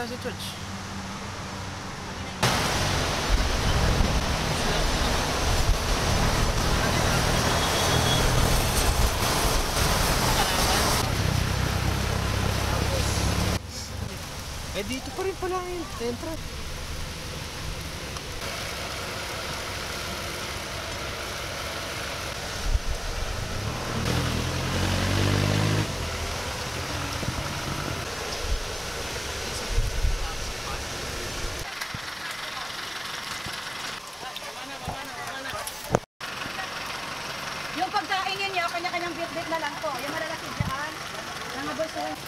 tayo sa church. Eh dito pa rin pala yung entrance. Yung pagkain niyo, kanya-kanyang bit-bit na lang po. Yung malalaki dyan, mga boys na lang.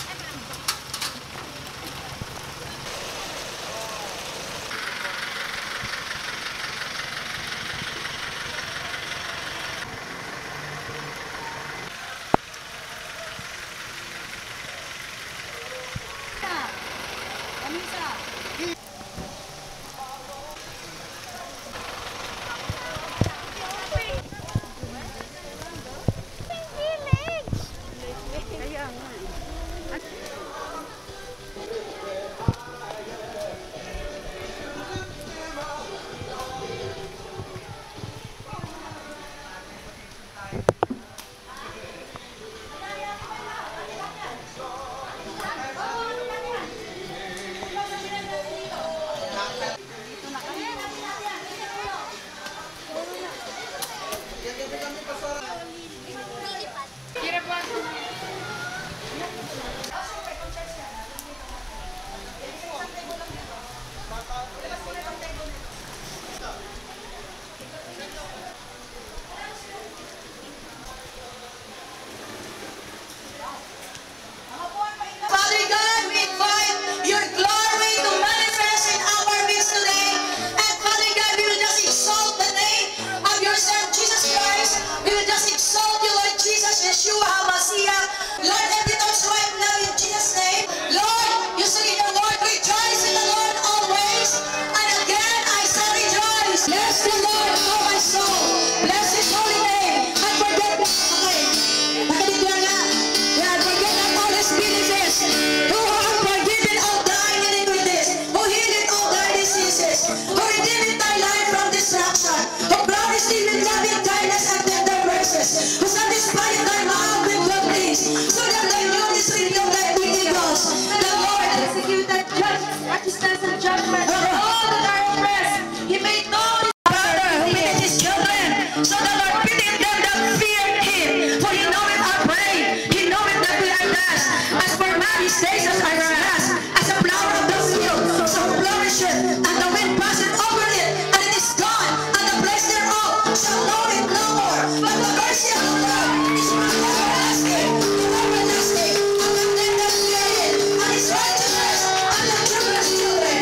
Kamisa. Father God, we invite your glory to manifest in our midst today. And Father God, we will just exalt the name of your Son, Jesus Christ. We will just exalt you, Lord Jesus, Yeshua HaMashiach. Lord, every touch right now in Jesus' name. Lord, you say in your Lord, rejoice in the Lord always. And again, I say rejoice. Bless the Lord, oh my soul. Bless his holy name. And forget not, okay. Nakadikla nga. Yeah, forget not all his benefits. Who have forgiven all thy iniquities, who healed all thy diseases, who redeemed thy life from destruction, who promised thee with loving kindness and tender mercies, who satisfied thy mouth with good things, so that thy youth is renewed like the eagles. The Lord executed justice, righteousness, and judgment for all that are oppressed. He made known his Father who made his children, so the Lord pitied them that fear him, for he knoweth our praise, he knoweth that we are dust. As for man, his days as are grass, as a flower of the field, so flourisheth, and the wind passeth over it, and it is gone, and the place thereof shall know it no more. But the mercy of the Lord is from everlasting to everlasting, upon them that fear him, and his righteousness on the children's children,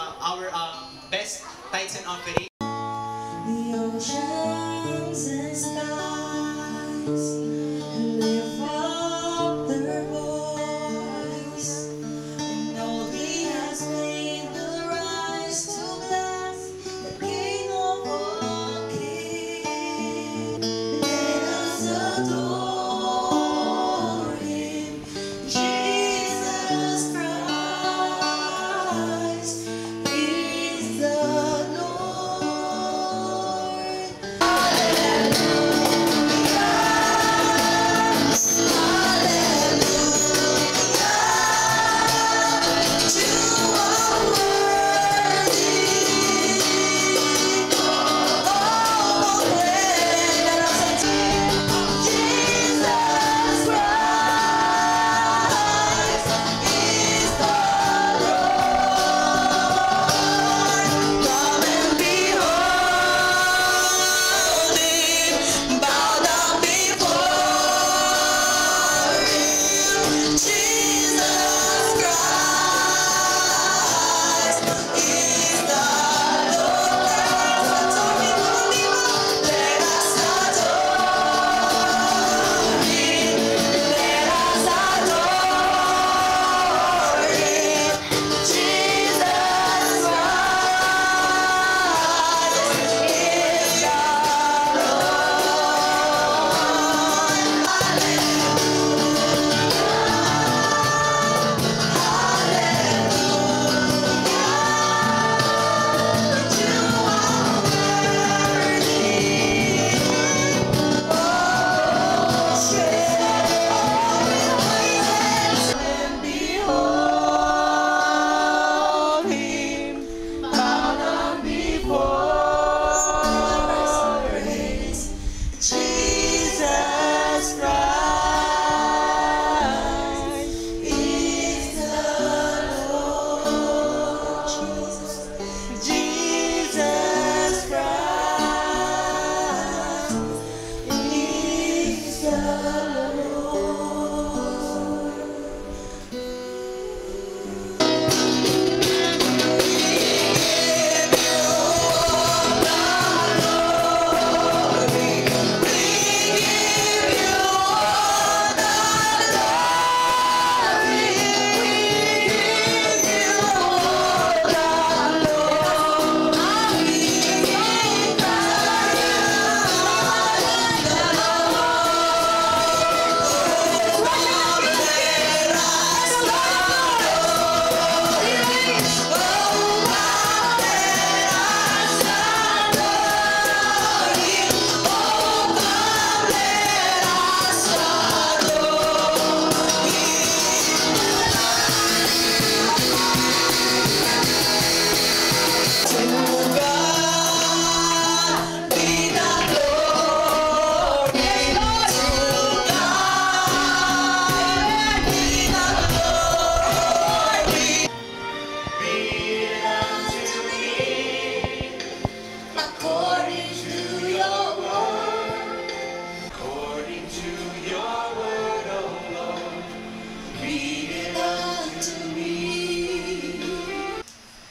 our best tithes and offering. The oceans and skies lift up their voice, and all He has made will rise to bless the King of all kings. Let us adore Him, Jesus Christ is the Lord.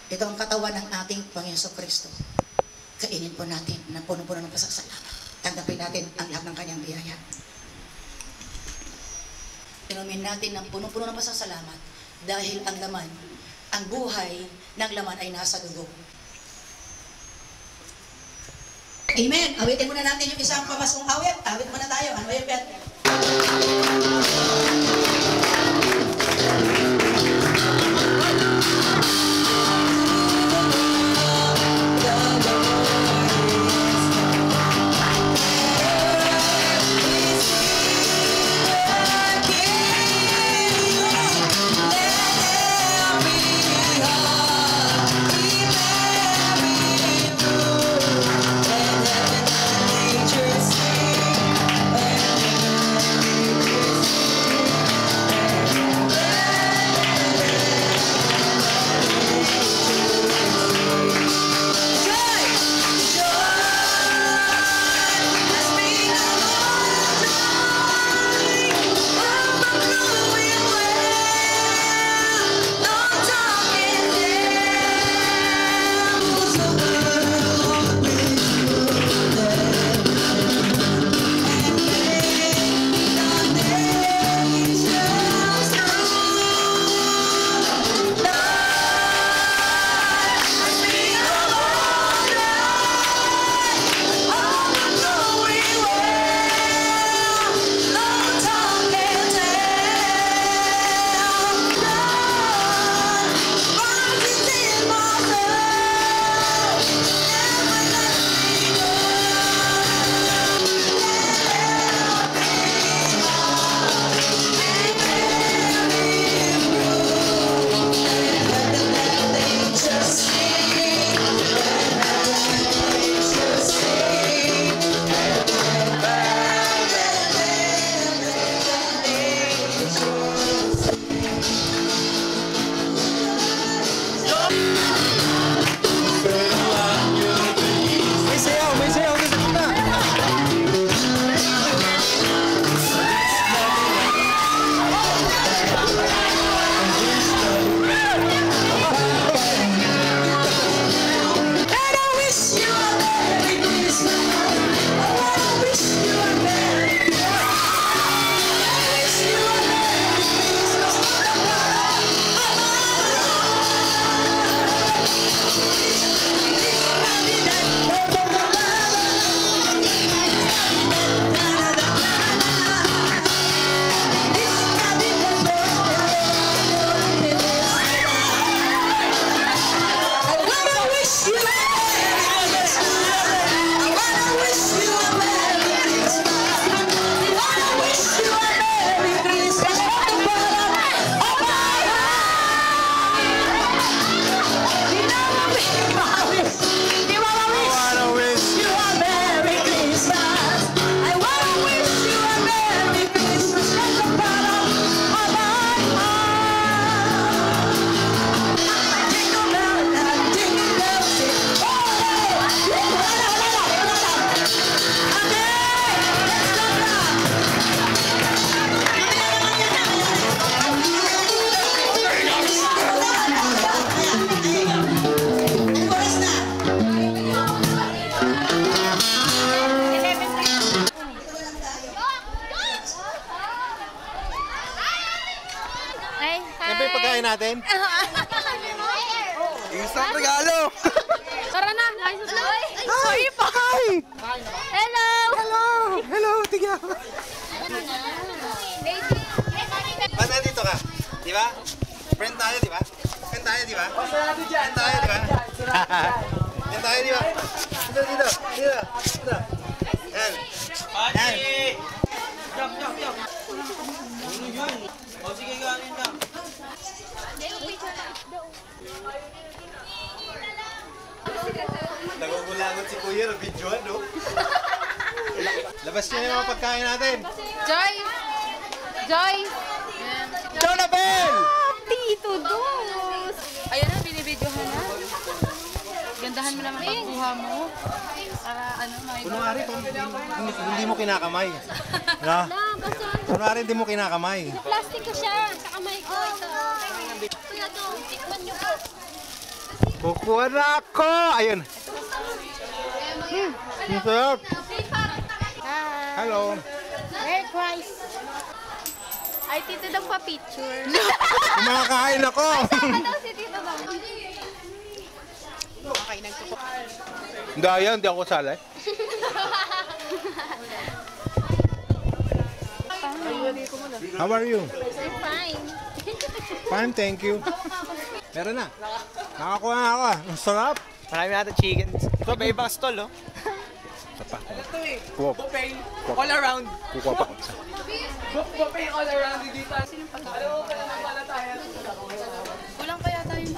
Ito ang katawan ng ating Panginoon Kristo. Kainin po natin na puno-puno ng pasasalamat. Tanggapin natin ang lahat ng kanyang biyaya. Inumin natin ng puno-puno ng pasasalamat dahil ang laman, ang buhay ng laman ay nasa dugo. Amen! Awitin muna natin yung isang pamaskong awit. Awit muna tayo. Ano yung pet? regalo! Tara na. Hi! Hi! Hello. Hello! Hello! Tignan. Ba't nandito ka? Di ba? Friend tayo, di ba? Friend tayo, di ba? Friend tayo, di ba? Friend tayo, di ba? Dito, dito, dito, dito. Yan. Yan. O sige, galing ka. Nagugulangot si Kuya, nag-videoan, no? Labas niya yung mga pagkain natin. Joy. Joy. Jonathan! Tito Dos. Ayan na, binibidyohan na. Gandahan mo naman pagkuha mo. Para ano, may... Kunwari, hindi mo kinakamay. Na? Kunwari, hindi mo kinakamay. Plastic ko siya sa kamay ko. Ito. Kuya to, tikman niyo po. Kukuha na ako! Ayun. Ang sarap. Hello. Merry Christ. Ay, Tito daw pa picture. Kumakain ako. Sama daw si Tito ba? Hindi, ayan. Hindi ako sala. How are you? I'm fine. Fine, thank you. Meron na. Nakakuha na ako. Ang sarap. Marami natin chicken. Ito, may ibang stall, oh. Isa pa. Ito eh. Kuha. Buffet. All around. Kukuha pa ako isa. Buffet all around dito. Alam mo, kaya naman pala tayo. Kulang kaya tayong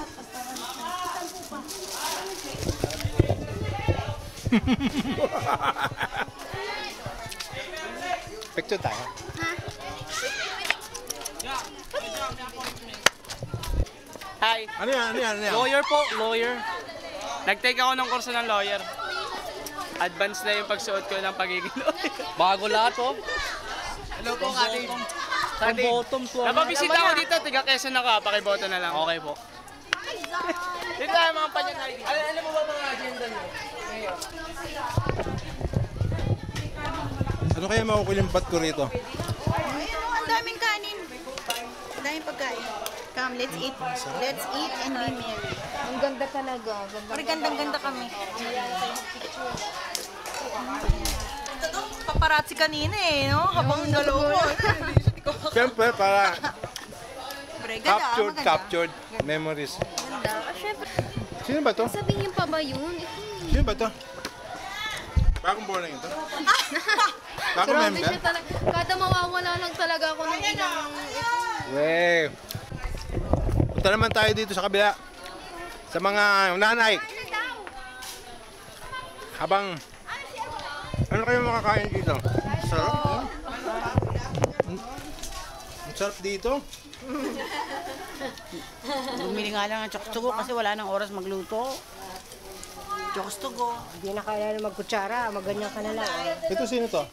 Picture tayo. Hi. Ano yan? Ano yan? Ano yan? Lawyer po, lawyer. Nag-take ako ng kurso ng lawyer. Advance na yung pagsuot ko ng pagiging lawyer. Bago lahat po. Hello po, Kati. From bottom to napabisita ako dito, tiga Quezon ako, pakiboto na lang. Okay po. Dito tayo mga panyan ID. Alam mo ba mga agenda niyo? Ngayon. Ano kaya makukulimpat ko rito? Ang daming kanin. Ang daming pagkain. Come, let's eat. Let's eat and be merry. Ang ganda talaga. Gandang-ganda kami. Paparazzi kanina eh, no? Habang galaw ko. Siyempre, para Ganda, captured memories. Ganda. Ah, syempre, Sino ba to? sabihin pa ba yun? Sino ba to? Bagong bola ito? Bagong Grabe member? siya talaga. Kada mawawala lang talaga ako ng ilang... Wey! Punta naman tayo dito sa kabila. Sa mga nanay. Habang... Ano kayo makakain dito? Sarap. Ang sarap dito. Bumili nga lang ng chokstugo kasi wala nang oras magluto. Chokstugo. Hindi na kaya na magkutsara, maganyan ka na lang. Ito sino to?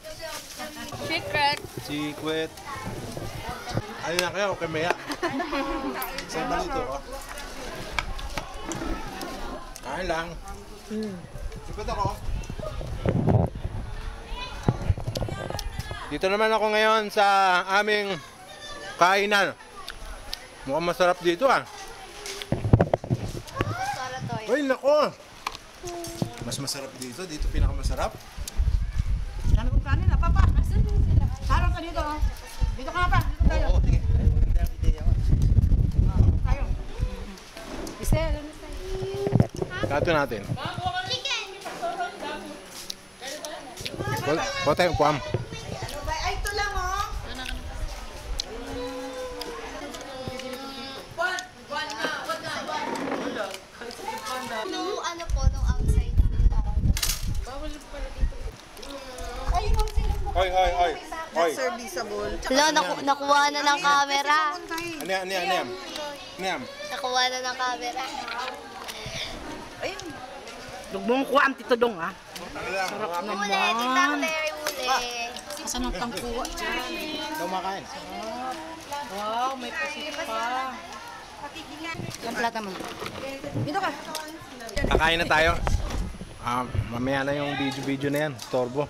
Secret. Secret. Ayun na kayo, okay maya. Saan ba dito ko? Kain lang. Sipot ako. Dito naman ako ngayon sa aming kainan. Mukhang masarap dito ah. Uy, nako! Mas masarap dito. Dito pinakamasarap. Dami kong kanin na, papa. Harap ka dito. Dito ka na pa. Dito tayo. Oo, sige. Tayo. Kato natin. Huwag tayo upuam. Ay, ito lang oh. Nung ano po, nung outside. Hoy, hoy, hoy. Hoy. Serviceable. Wala, nakuha na ng camera. Ano yan, ano yan, ano yan? Ano yan? Nakuha na ng camera. Lugbong ko ang titudong ha. Muli, tita Mary muli. Asan ang tangkuwa? Lumakain. Wow, may pusit pa. Ang plata mo. Dito ka. Kakain na tayo. Mamaya na yung video na yan. Torbo.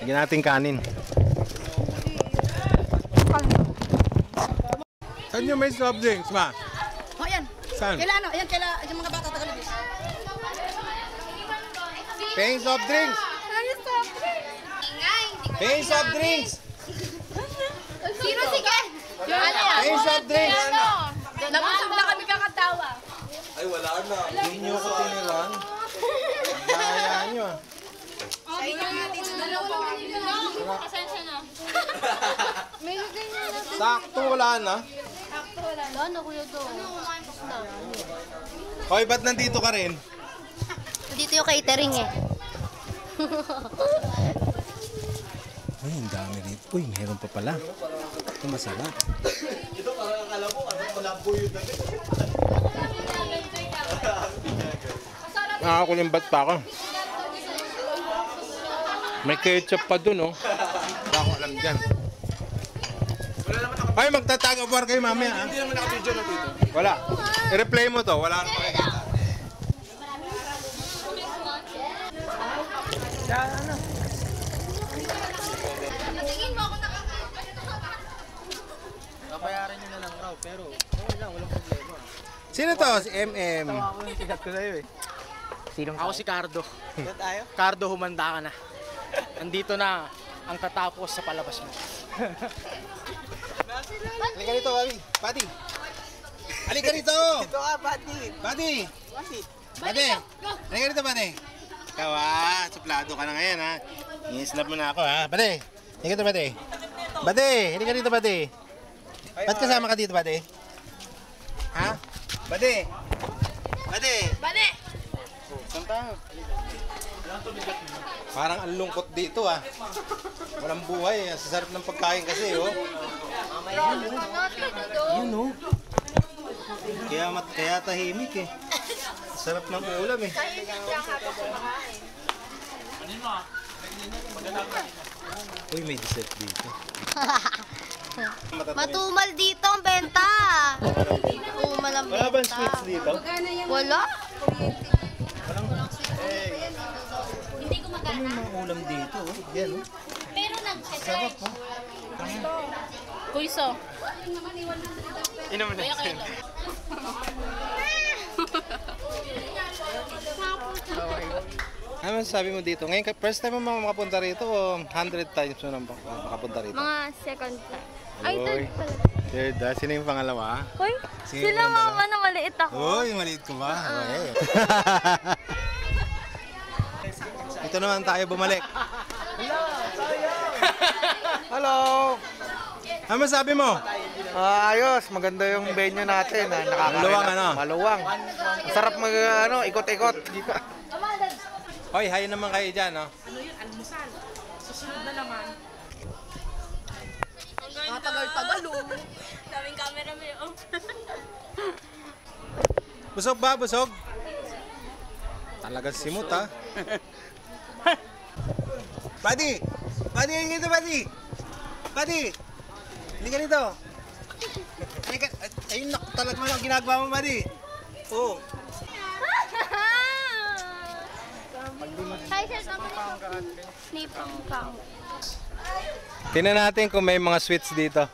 Lagyan natin kanin. Saan yung may soft drinks, ma? O, yan. Saan? Kailan ano? Ayan, kailan yung mga bata tagalogis. Paying soft drinks. Paying soft drinks. Sino si Ken? Paying soft drinks. Nabusog na kami kakatawa. Ay, wala na. Hindi nyo ako tiniran. Hayaan nyo ah. Pasensya na. May ganyan na. Sakto, wala na. Wala na, kuya do. Hoy, ba't nandito ka rin? Dito yung catering eh. Ay, ang dami rito. Uy, meron pa pala. Ito masarap. Ito parang akala mo, malabo yun na rin. Nakakulimbat pa ako. May ketchup pa dun, oh. Wala ko alam dyan. Ay, magtatago par kayo mamaya, ha? Hindi naman nakapidyo na dito. Wala. I-replay mo to. Wala naman makikita. Tingin mo ako Papayaran nyo na lang raw, pero okay lang, walang problema. Sino to? Si MM. Ako yung sikat ko sa'yo eh. Ako si Cardo. Cardo, humanda ka na. Andito na ang tatapos sa palabas mo. Halika rito, Bobby. Pati. Halika rito. Ito ka, Pati. Pati. Pati. Halika rito, Pati. Ikaw, suplado ka na ngayon, ha? I-snap mo na ako, ha? Pati. Halika rito, Pati. Pati. Halika rito, Pati. Ba't kasama ka dito, Pati? Ha? Pati. Pati. Bane! Saan tayo? Parang ang lungkot dito, ah. Walang buhay, eh. Sa sarap ng pagkain kasi, oh. Yun, oh. Kaya tahimik, eh. Sarap ng ulam, eh. Uy, may dessert dito. Matumal dito ang benta. Matumal ang benta. Wala bang sweets dito? Wala? Hindi ko magkana. Ano yung mga ulam dito, oh? Yan, oh. Pero nag-check. Kuiso. Inom na. Ano sabi mo dito? Ngayon, first time mo makapunta rito o 100 times mo nang makapunta rito? Mga second time. Ay, Uy. third pala. Third, sino yung pangalawa? Hoy, Sino sila yung mama na maliit ako. Uy, maliit ko ba? Okay. Ito naman tayo bumalik. Hello! Ano masabi mo? Ayos, maganda yung venue natin. Maluwang, ano? Maluwang. Masarap ikot-ikot. Hoy, hi naman kayo dyan, no? Ano yun? Almusal. Susunod na naman. Matagal-tagal, Daming camera mo yun. Busog ba? Busog? Talaga simut, ha? Buddy! Buddy, halika dito, buddy! Buddy! Halika dito! Halika! Ayun, talaga mo lang ginagawa mo, buddy! Oo. Hi, sir. Nipang kang. Tingnan natin kung may mga sweets dito.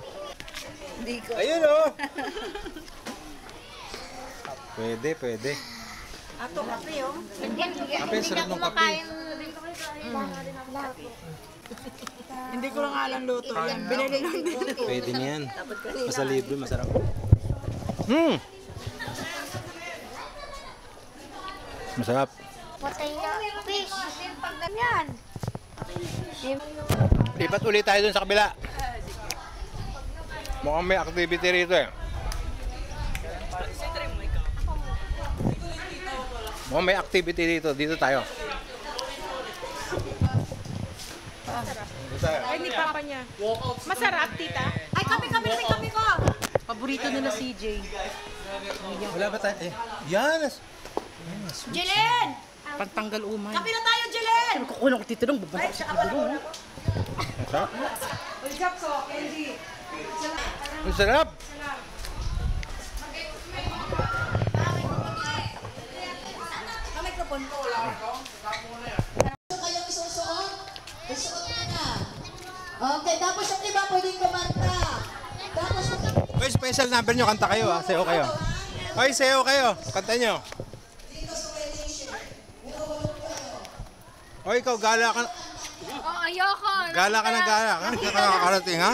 Hindi ko. Ayun, oh! Pwede, pwede. Ato, kape, oh. Kape, sarap ng kape. Hindi ko lang alam luto yan. Binili lang din. Pwede niyan. Basta libre, masarap. Masarap. Patay na fish. Pag ganyan. Lipat ulit tayo dun sa kabila. Mukhang may activity rito, eh. Mukhang may activity dito. Dito tayo. Ay, ni papa niya. Masarap, tita. Ay, kami ko. Paborito nila CJ. Wala ba tayo? Yan! Jelen! Pagtanggal umay. Kape na tayo, Jelen! Kukulang ko tito nung babalik sa kabulong. Masarap. Masarap! Kayong isusuot? Isuot na. Okay, tapos yung iba pwedeng kumanta. Tapos May special number nyo, kanta kayo, ha? Sayo kayo. Hoy, sayo kayo. Kanta nyo. O ikaw, gala ka. Oh, ayoko. Gala ka ng gala. Hindi ka nakakarating, ha?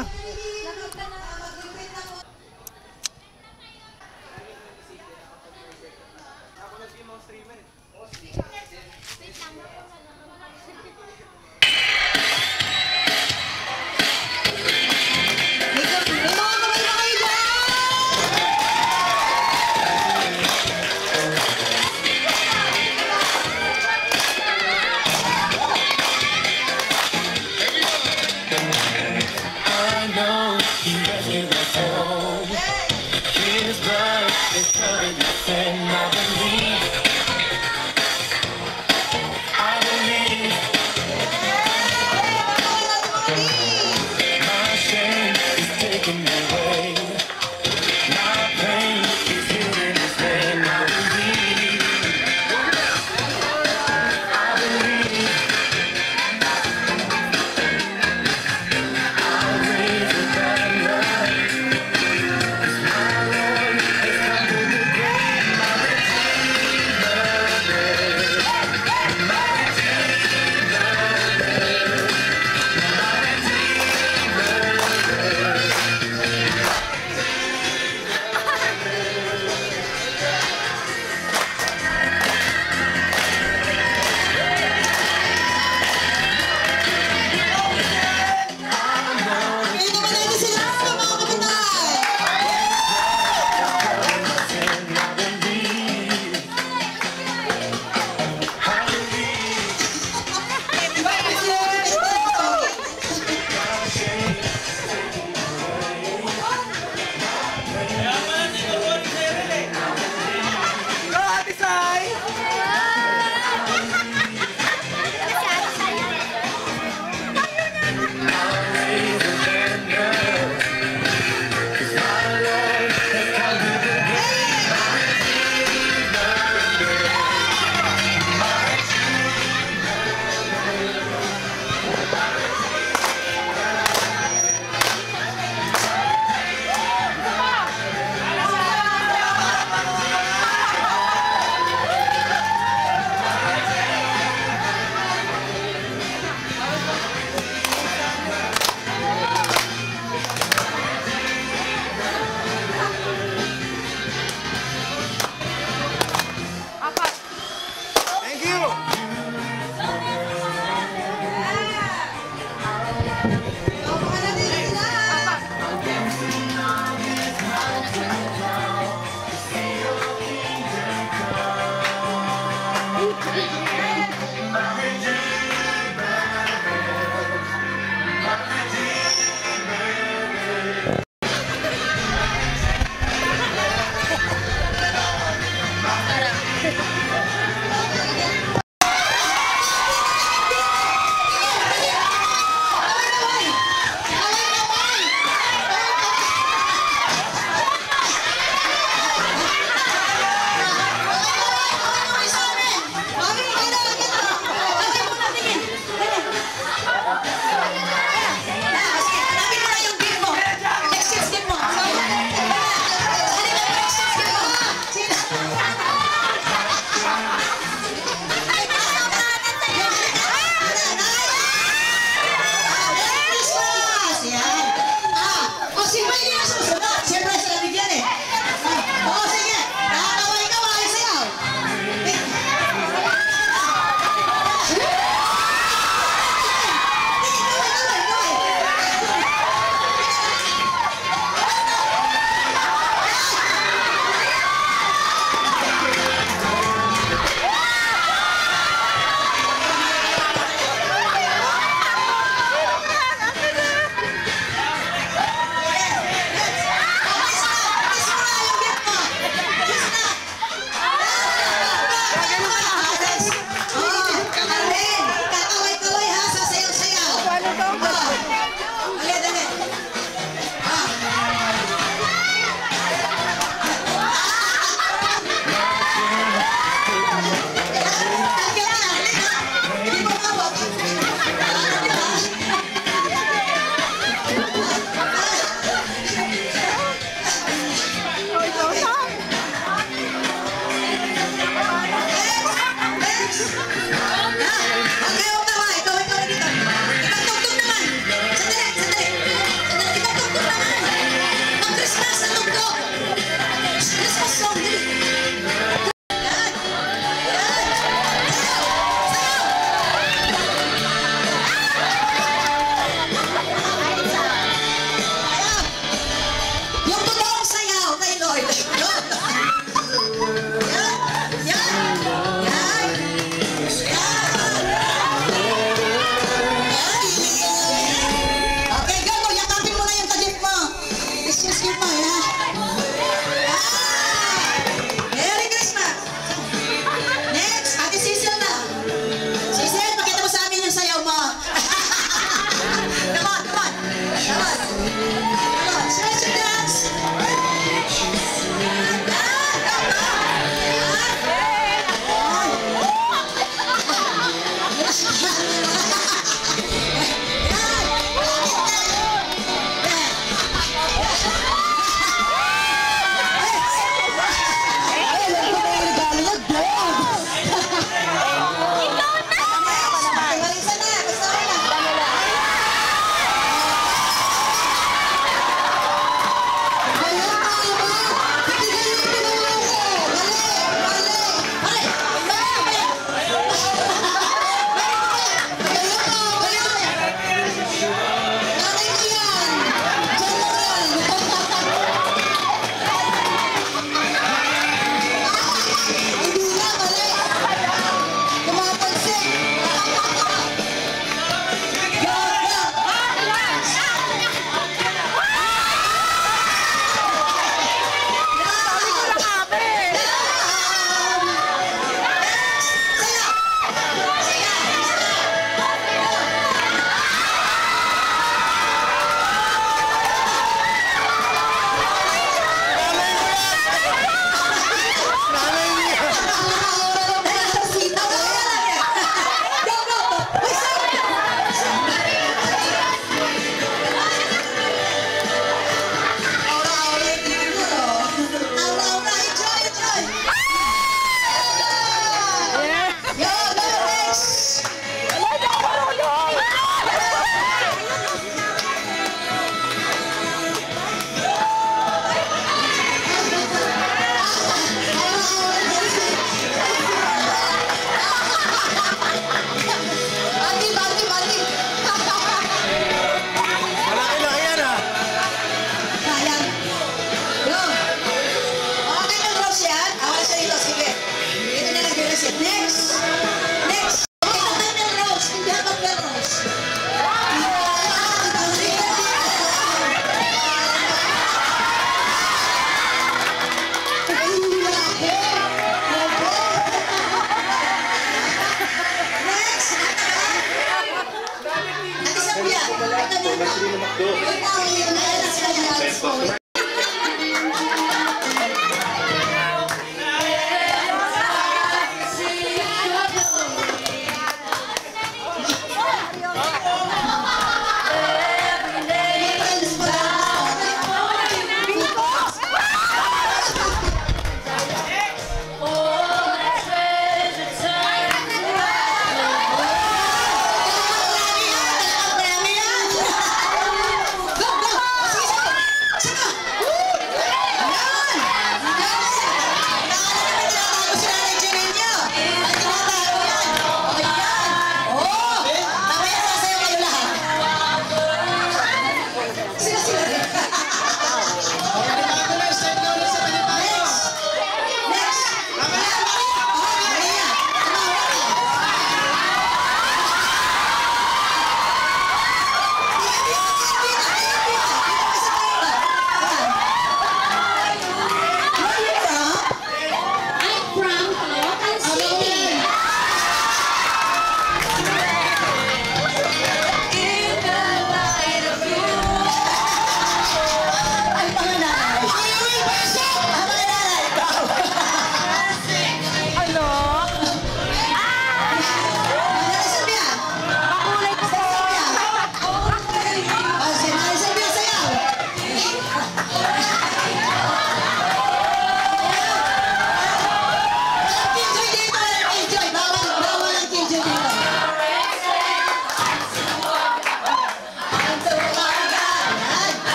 Mami,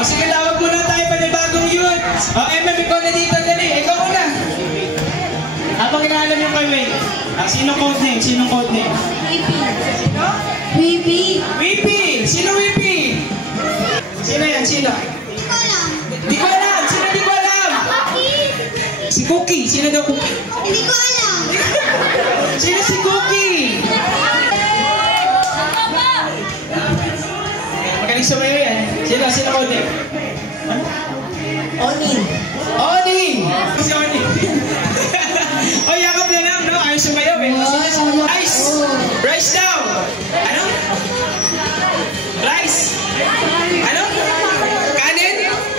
O sige, tawag muna tayo panibagong youth. O, Emma, ikaw na dito, dali. Ikaw na. Habang inaalam yung kay Wayne. Sinong code name? Sinong code name? Sino? Weepy. Weepy! Sino Weepy? Sino yan? Sino? Hindi ko alam. Di ko alam! Sino di ko alam? Si Cookie. Sino daw Cookie? Hindi ko alam. Sino si Cookie? Magaling sumayo yan. Sino? Sino code name? Onin. Oning! Si Oning. O, yakap na lang, no? Ayaw sumayaw eh. Rice! Rice daw! Ano? Rice! Ano? Kanin?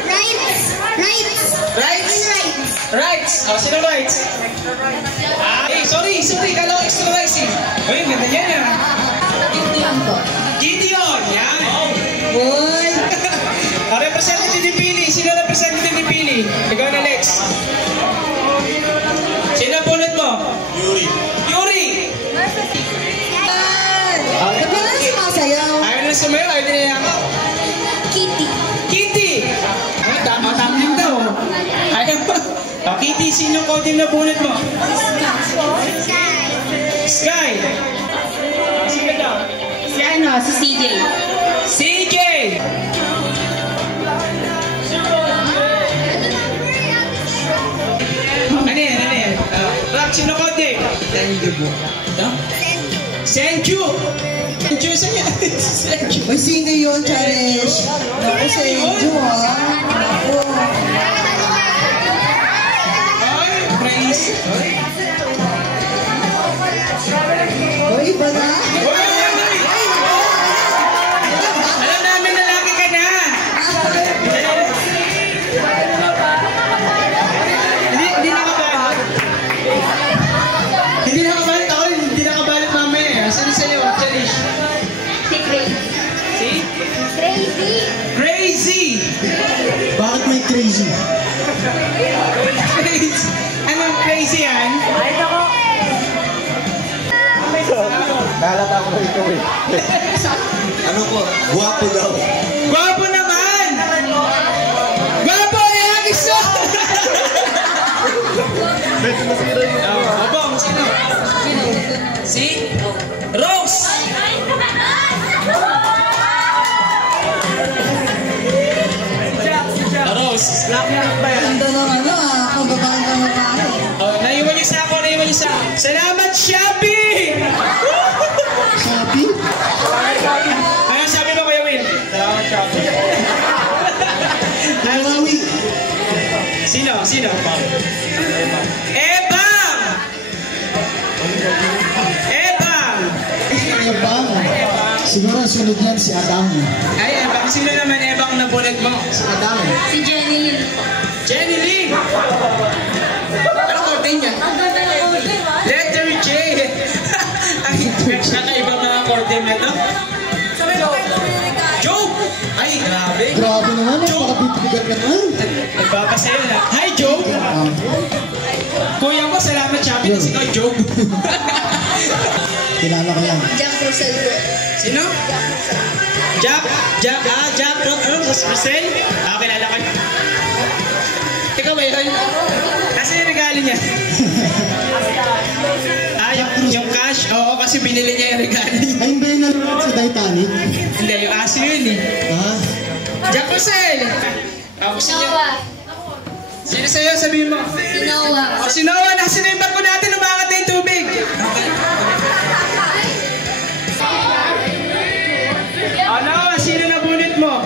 Rights. Rights. Rights? Rights. Rights! O, sino rights? Eh, sorry, kala ko extra rice eh. Uy, ganda yan ah. Gideon po. Gideon! Yan! Boy! O, representative ni Pili. Sino representative ni Pili? Ikaw na, Lex. Sino ang bunot mo? Yuri. Yuri! Katie, sinong coding na bunot mo? Sky. Sino daw? Si CJ. CJ! Ano yan? Rock, sino coding? Senju po. Senju! Senju, saan yan? Senju. Ay, sino yun, Charish? Naku, sa inyo, ha? Naku. Ay, praise. Uy, iba na? Alam namin na laki ka na. Hindi nakabalit. Hindi nakabalit ako. Hindi nakabalit mamaya. Saan sa'yo, Cherish? Si Crazy. Si? Crazy. Crazy! Bakit may crazy? Anong crazy yan? Nahalata ko na ito eh. Ano ko? Guwapo daw. Gwapo naman! Gwapo! Yan! Gusto! Medyo nasira yun. Abong, sino? Si? Rose! Rose. Ganda ng ano, kababahan ka mabahay. Oh, naiwan niyo sa ako. Salamat, Shopee! Shopee? Ano sabi mo, Kuya Will? Salamat, Shopee. Malawi. Sino? Ebang! Ebang. Siguro sunod yan si Adam. Ay, Ebang. Sino naman Ebang na bunot mo? Si Adam. Si Jenny Lynn. Jenny Ling! Ano korte niya? Ang ganda ng order, ha? Letter J! Ay, kakaiba mga korte na to. Joe! Ay, grabe. Grabe naman, napakabibigat naman. Nagpapasayo na. Hi, Joe! Kuya ko, salamat Shopee. Kasi ikaw, Joe. Kilala ko yan. Jack Russell po. Sino? Jack Russell? Kilala ko. Ikaw ba yun? Kasi yung regalo niya. Yung cash? Oo, kasi binili niya yung regalo niya. Ay, ba yung nalulot sa Titanic? Hindi, yung aso yun eh. Ha? Jack Russell! Sino sa'yo? Sabihin mo. Si Noah. O, si Noah, nasa na yung barko natin, umangat na yung tubig. O, Noah, sino nabunot mo?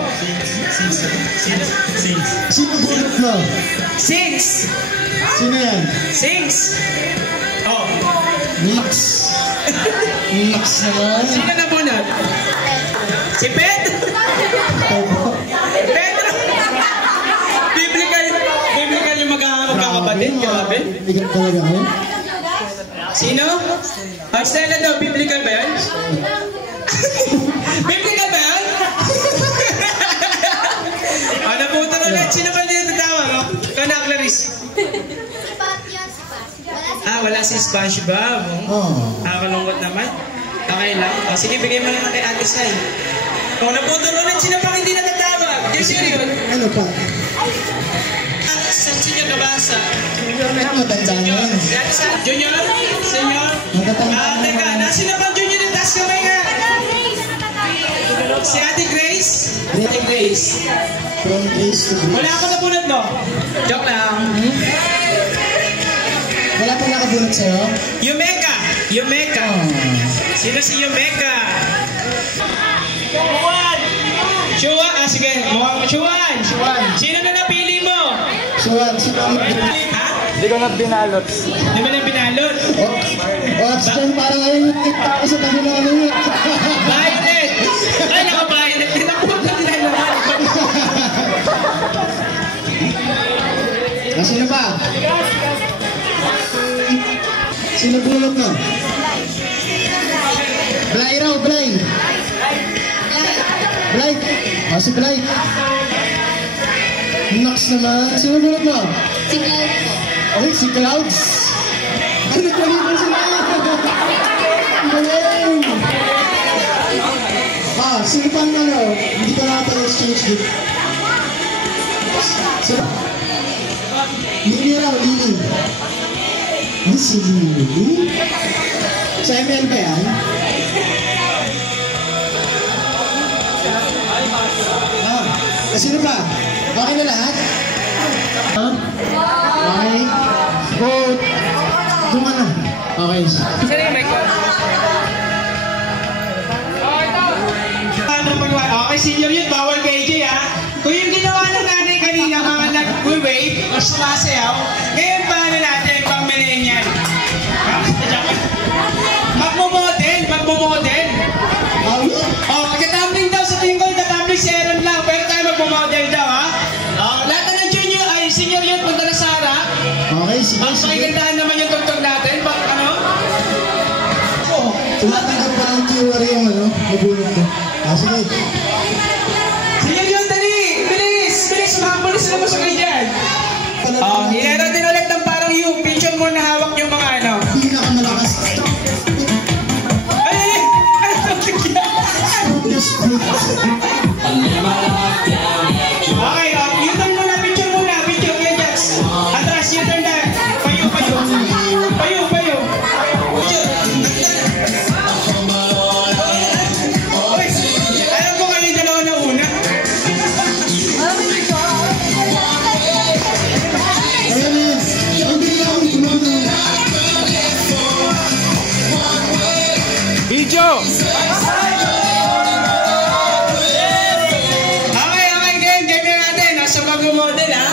Sino bunot mo? Six. Sino yan? Six. Oh, Mix. Mix naman. sino nabunot? Si Pedro. Pedro. Biblical yung magkakapatid. Grabe. Bigat talaga mo. Sino? Stella daw, biblical ba yan? Biblical ba yan? Napunta ulit. Sino ba dito tatawag? Kana, Clarice. Wala si SpongeBob. Nakakalungkot naman. Okay lang. Sige, bigay mo naman kay Ate Sai. Kung naputol ulit, sino pang hindi natatawag? Yes, yun. Ano pa? Saan siya kabasa? Matanda na yan. Junior? Senior? Teka, nasa na pang Junior yung taas kamay nga? Si Ate Grace? Ate Grace. From Grace to Grace. Wala ako nabunot, no? Joke lang. Wala pa nakabunot sa'yo? Yumeka! Sino si Yumeka? Chuan! Sige. Chuan! Sino na napili mo? Chuan, sino ang Ha? Hindi ko na binalot. Di ba na binalot? Watson, parang ayaw yung kita ko sa tabi na ano yun. Violet! Ay, naka-violet din ako. Sino pa? Sino bunot mo? Blay raw, Blay. Blay. Si Blay. Nox naman. Sino bunot mo? Si Cloud po. Okay, si Clouds. Ay, nagpalito sila. Galing. Sino pa ano? Hindi ka nakapag-exchange dito. Lily raw, Lily. Hindi si Lily? Sa ML ba yan? Sino ba? Okay na lahat? Okay. Vote. Duma na. Okay. Sino yung mic ko? Okay, senior yun, bawal KJ ha. Kung yung ginawa ng nanay kanina, mga nag-wave o sumasayaw, ngayon paano natin pang millennial? Magmo-model. Oh, magka-tumbling daw sa tingin ko, magka-tumbling si Aaron lang, pero tayo magmo-model daw ha. Lahat na ng junior, ay senior yun, punta na sa harap. Okay, sige. Pakigandahan naman yung tugtog natin, ano? Tumatanggap pa ng theory yung nabulog ko. Sige. Senior yun, dali! Bilis! Mga polis na mo sa kayo dyan. Hilera din ulit ng parang yung picture mo na hawak yung mga Pinakamalakas. Okay, U-turn muna, picture kayo dyan. Atras, U-turn na. Payo. Alam ko kayo dalawa na una. Video! Mag-model ha?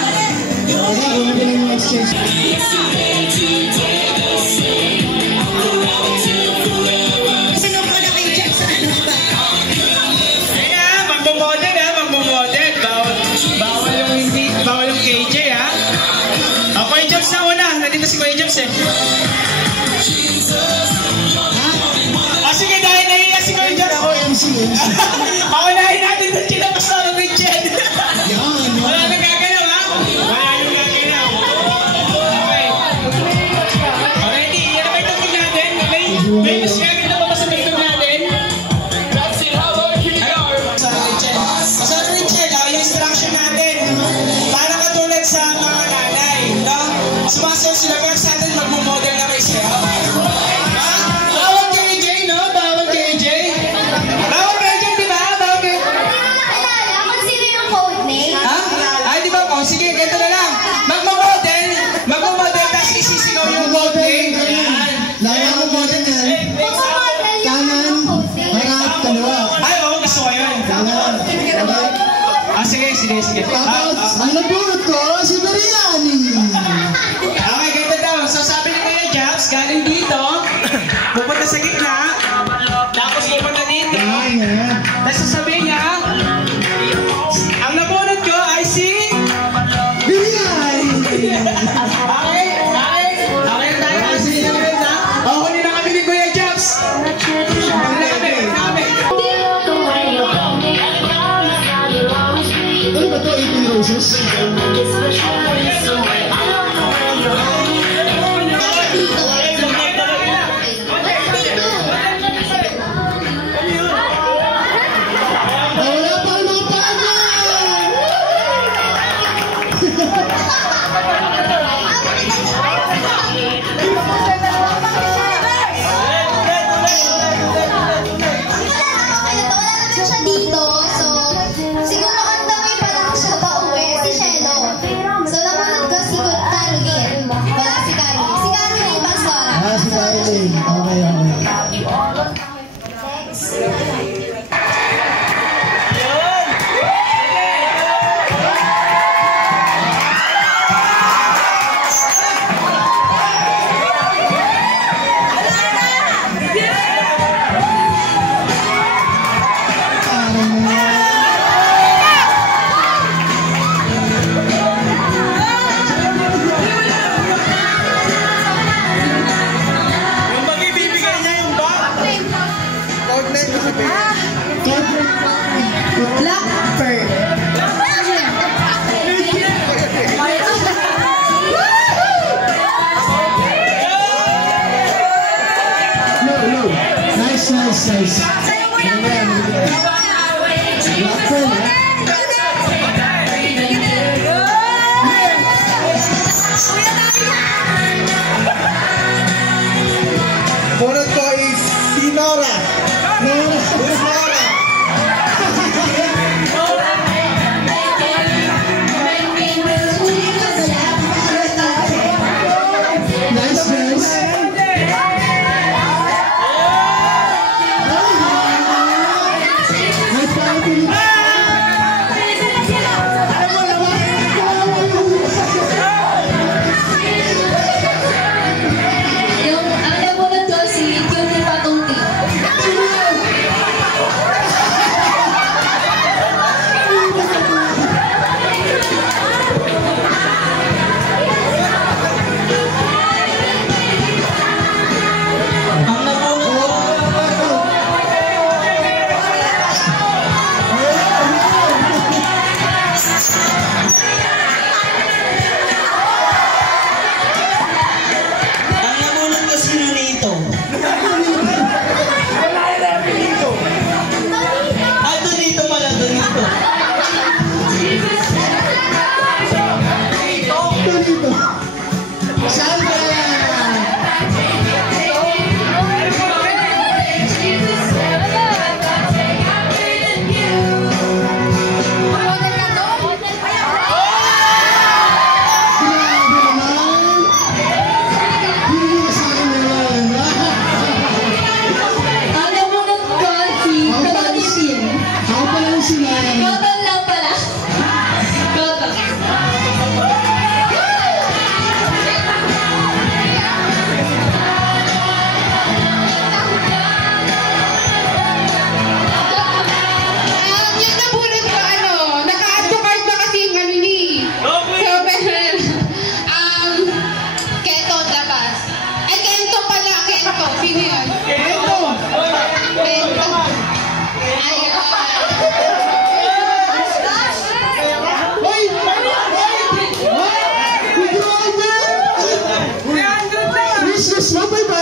Sino ko na kayo dyan sa ano ba? Kaya, mag-model ha? Mag-model. Bawal yung KJ ha? Kuya Jobs na una. Nandito si Kuya Jobs eh. Sige, dahil nahiya si Kuya Jobs. Ako MC. Paunahin natin doon sila Pastor Richard. Wala nang gagalaw ha? Wala nang gagalaw. Okay. Already, yan ang may tugtog natin. May mas gagawin na ba sa tugtog natin? Pastor Richard, yung instruction natin. Para katulad sa mga nanay. Sumasaw sila pero sa atin magmumodel na kayo sila. Bawang KJ, no? Bawang KJ. Bawang KJ, di ba? Bawang KJ. Di ba po? Sige, ganito na lang. Magmamodel, tapos isisigaw yung code name. Laya ko model yan. Kanan, harap, kaliwa. Ay, oo, gusto ko yun. Kanan. Sige. Tapos, ang nabunod ko, si Mariani. Okay, ganito daw. So, sabi ni Kuya Jobs, galing dito, pupunta sa gitna, tapos pupunta dito. Tapos sasabihin niya, ang nabunod ko ay si... Okay tayo. Sige na. Huli na kami ni Kuya Jobs. Ano ba ito? 18 Roses? Wala pa ang mga paano! Nice.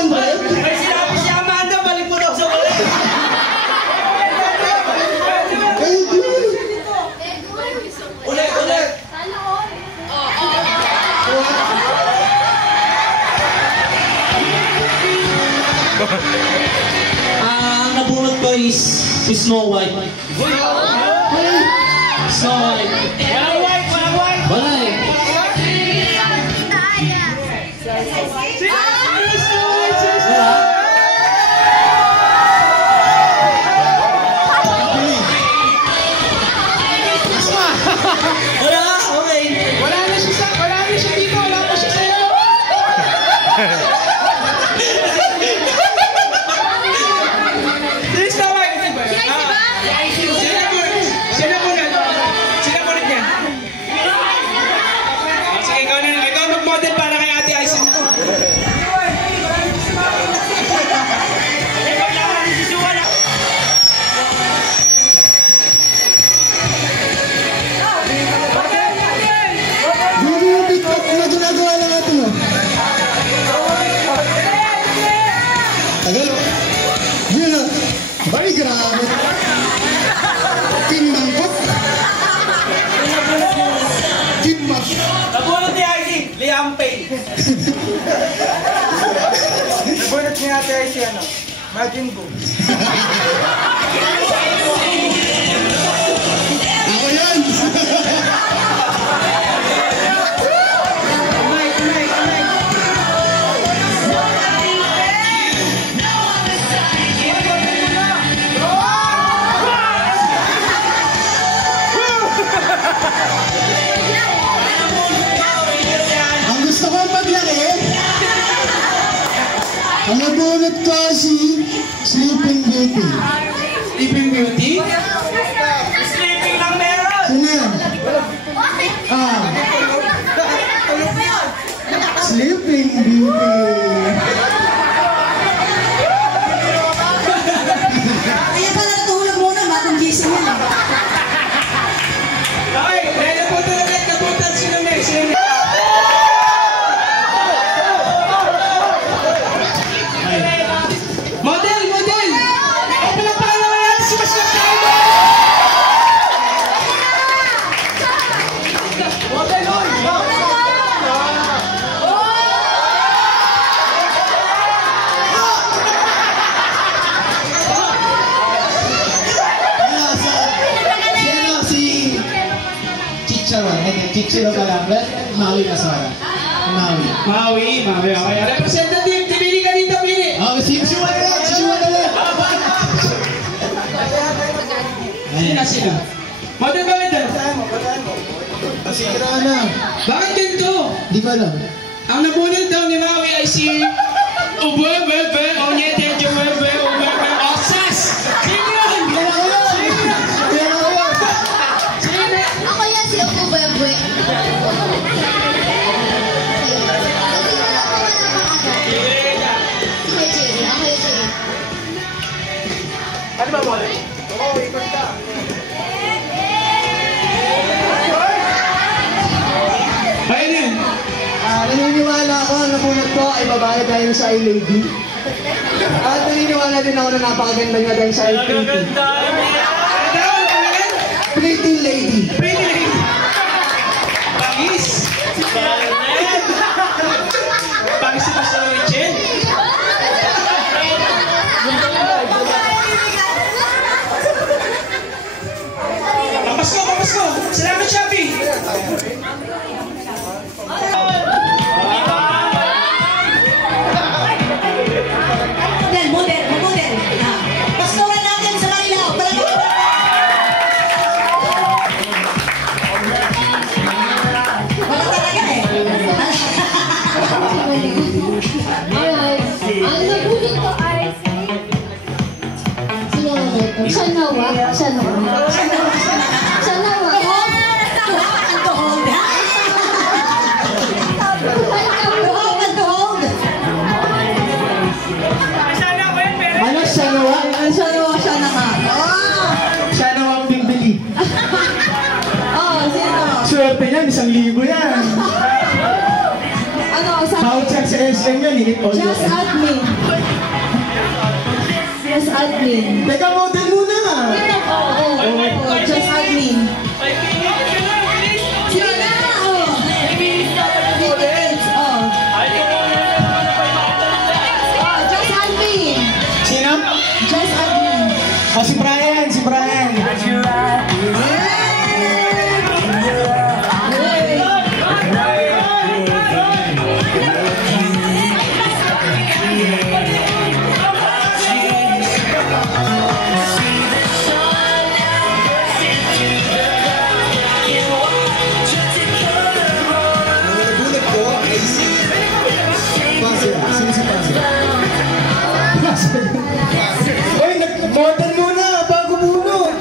May sinabi si Amanda, balik mo daw sa ulit. Ulit. Nabunod ko is si Snow White. Snow White. Walang white. Wala eh. Ay, grabe. Pinangkot. Pinmas. Nabunod ni Icy, Liam Payne. Nabunod ni Ate Icy, Majin Buu. Ako yan. Ang nabunod ko si Sleeping Beauty. Sleeping Beauty? Sleeping lang meron! Sino yan? Sleeping Beauty. Kaya pala natulog muna, matang gising yan. Okay, ready po ito ulit. Kaputan, sino may? Model! Ang pala naman yan si Mas Lakaiba! Model! Si Chicharon. Chicharon ka lang. Maui ka sa Maui, okay. Representative, pili ka dito, pili! Sino na lang. Sino? Model ba ito? Sira ka na. Bakit ganito? Di ko alam. Ang nabunod daw ni Maui ay si Ubebe, Onyete, Jewebe, Ubebe, Osas! Sino yun? Ako yan si Ubebe. Ano ba mo? Oo, ikot ka. Ayun. Naniniwala ako, ang napunod ko ay babae dahil sa iLady. At naniniwala din ako na napakaganda niya dahil sa iPretty. Pretty Lady. Pretty Lady. Pangis. Pangis si Pastor Richard. Papasko! Salamat, Shabby! Model. Pastoran natin sa Marilao. Wala talaga eh. Ang nabunod ko ay Shanawa. Shanawa siya naman. Shanawa ang bimbili. Sino? Swerte niyan, 1,000 yan. Ano, Bawat siya sa Ayos lang yun, hindi po. Just admin. Just admin. Teka, model muna nga. Oo, just admin. Sige na, just admin. Sino? Just admin. Oh, si Brian, si Brian. Hoy, nag-model muna bago bunot.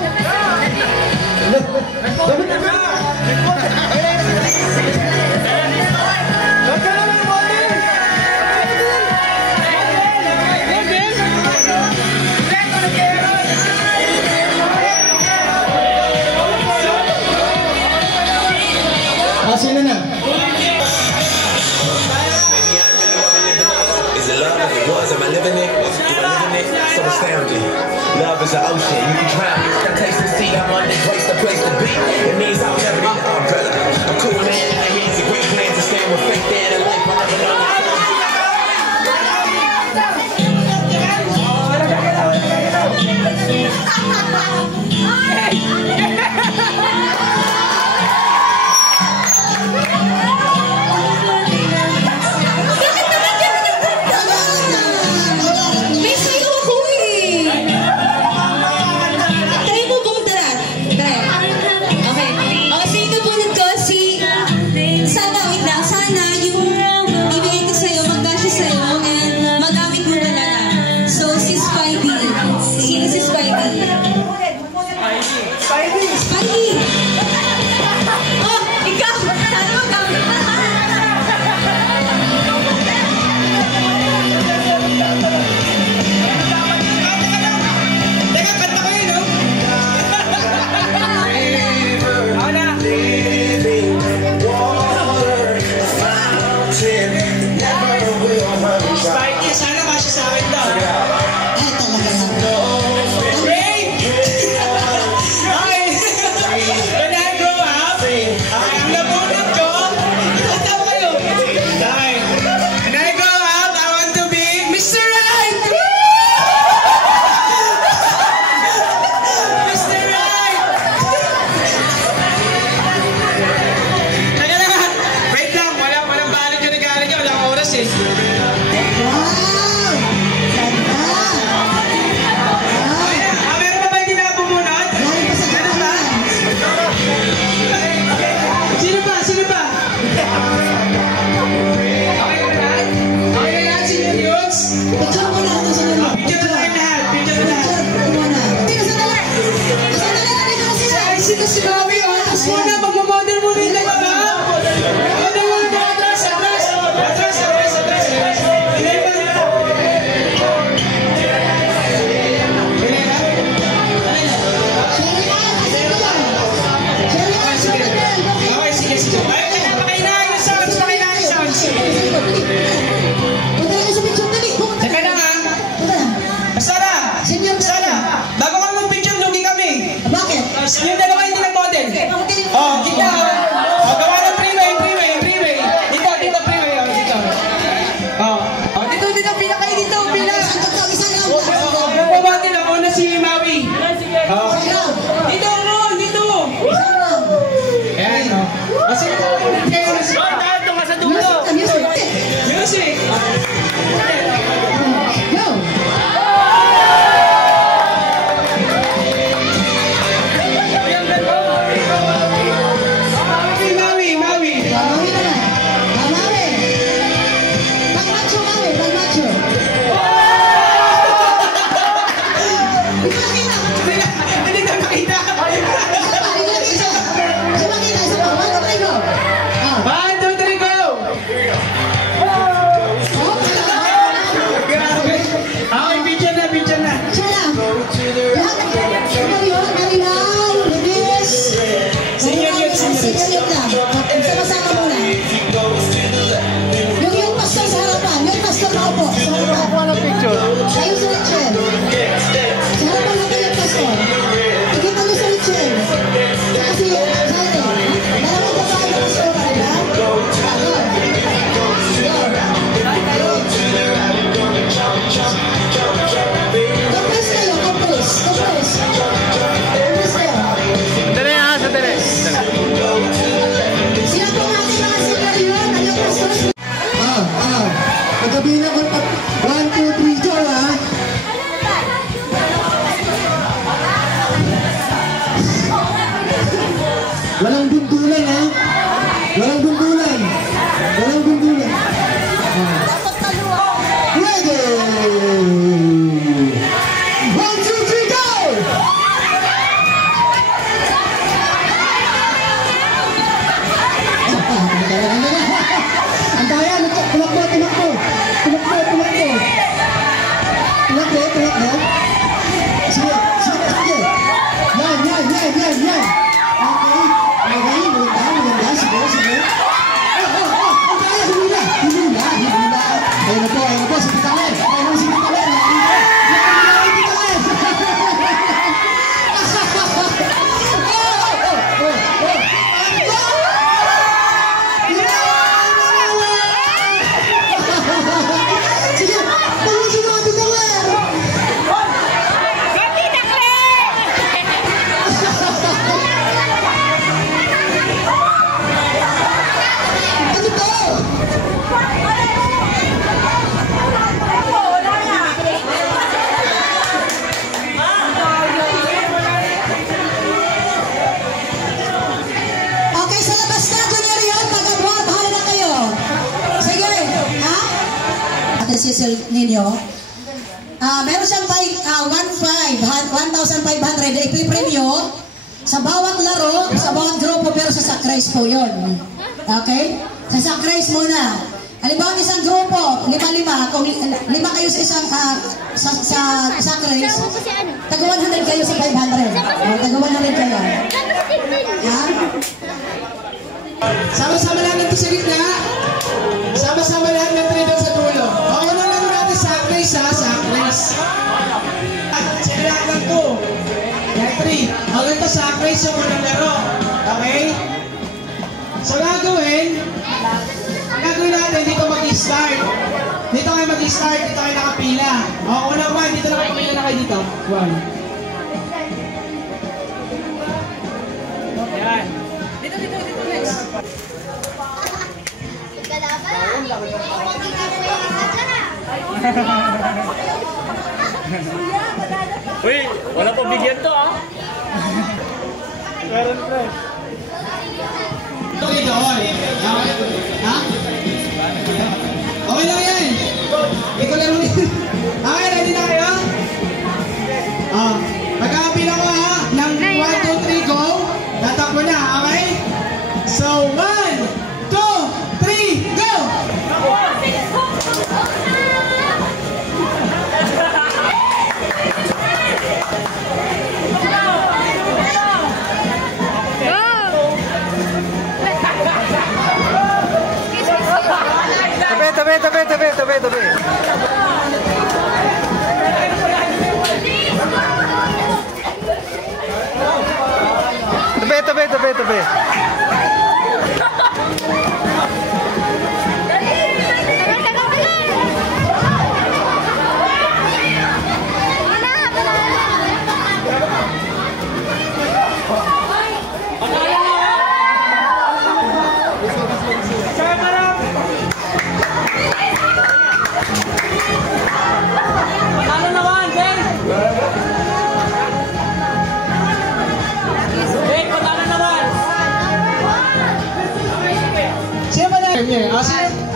Dapat na ba? Sino na? Is it love? If it was, am I living it? Do I live in it? So astounding. Love is an ocean, you can drown. I taste the sea, I'm on this place, the place to be. It means I'll never be the umbrella. A cool man, and he has a great plan to stand with faith there in life. I'll never know that. Yung dalawa hindi nag-model. Oh, kita. Oh, gawa ng freeway. Dito, freeway. Oh, dito. Oh, dito, pila kayo dito, pila. Oh, babati na. Una si Maui. Oh. Dito, Ron, dito. Ayan, oh. Kasi, kayo na siya. Ito ka sa dulo. Music. One, two, three, go! Pabilang ko. 1, 2, 3, go ha. Walang bundulan ha. Walang bundulan. Walang bundulan. Ready! 1, 2, 3, go! Ang daya, tumakbo. Sige. Yan. Okay, maganda. Sige. Ang daya, himula. Ayun na po, si Pitalen. ninyo. Meron siyang 1,500 na ipipremyo sa bawat laro, sa bawat grupo, pero sa sack-race po yun. Okay? Sa sack-race muna. Halimbawa, isang grupo, 5-5, kung 5 kayo sa isang sa sack-race, taga 100 kayo sa 500. Taga 100 kayo. Yan. Sama-sama lang natin sa gitna. Sama-sama lang natin doon sa dulo. Ako na lang natin sack-race ha, sack-race. Silahat lang to. Retry. Ang ito sack-race yung unang laro. Okay? So gagawin natin, dito mag-start. Dito kayo mag-start, dito kayo nakapila. O, unang 1, dito nakapila na kayo dito. 1. Yan. Dito, next. Uy, wala pa bigyan to ah. Meron pre. Okay, doon. Ha? Okay lang yan. Ikaw lang ulit. Okay, ready na kayo? Magkakabilang ko ha. Ng 1, 2, 3, go. Tatakbo na, okay? So, 1, 2, 3, go! Tabi.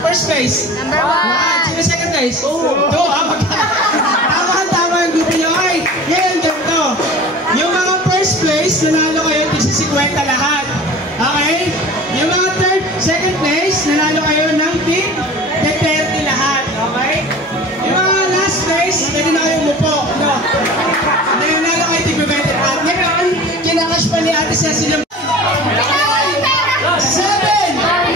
First place. Number 1. Sino second place? 2. Tama yung grupo nyo. Ay, ngayon ganito. Yung mga first place, nanalo kayo, tigsa 50 lahat. Okay? Yung mga second place, nanalo kayo ng tig 30 lahat. Okay? Yung mga last place, pwede na kayong mupo. No? Nanalo kayo tig 20 lahat. Ngayon, kinakash pa ni Ate Cecil yung 7, 6,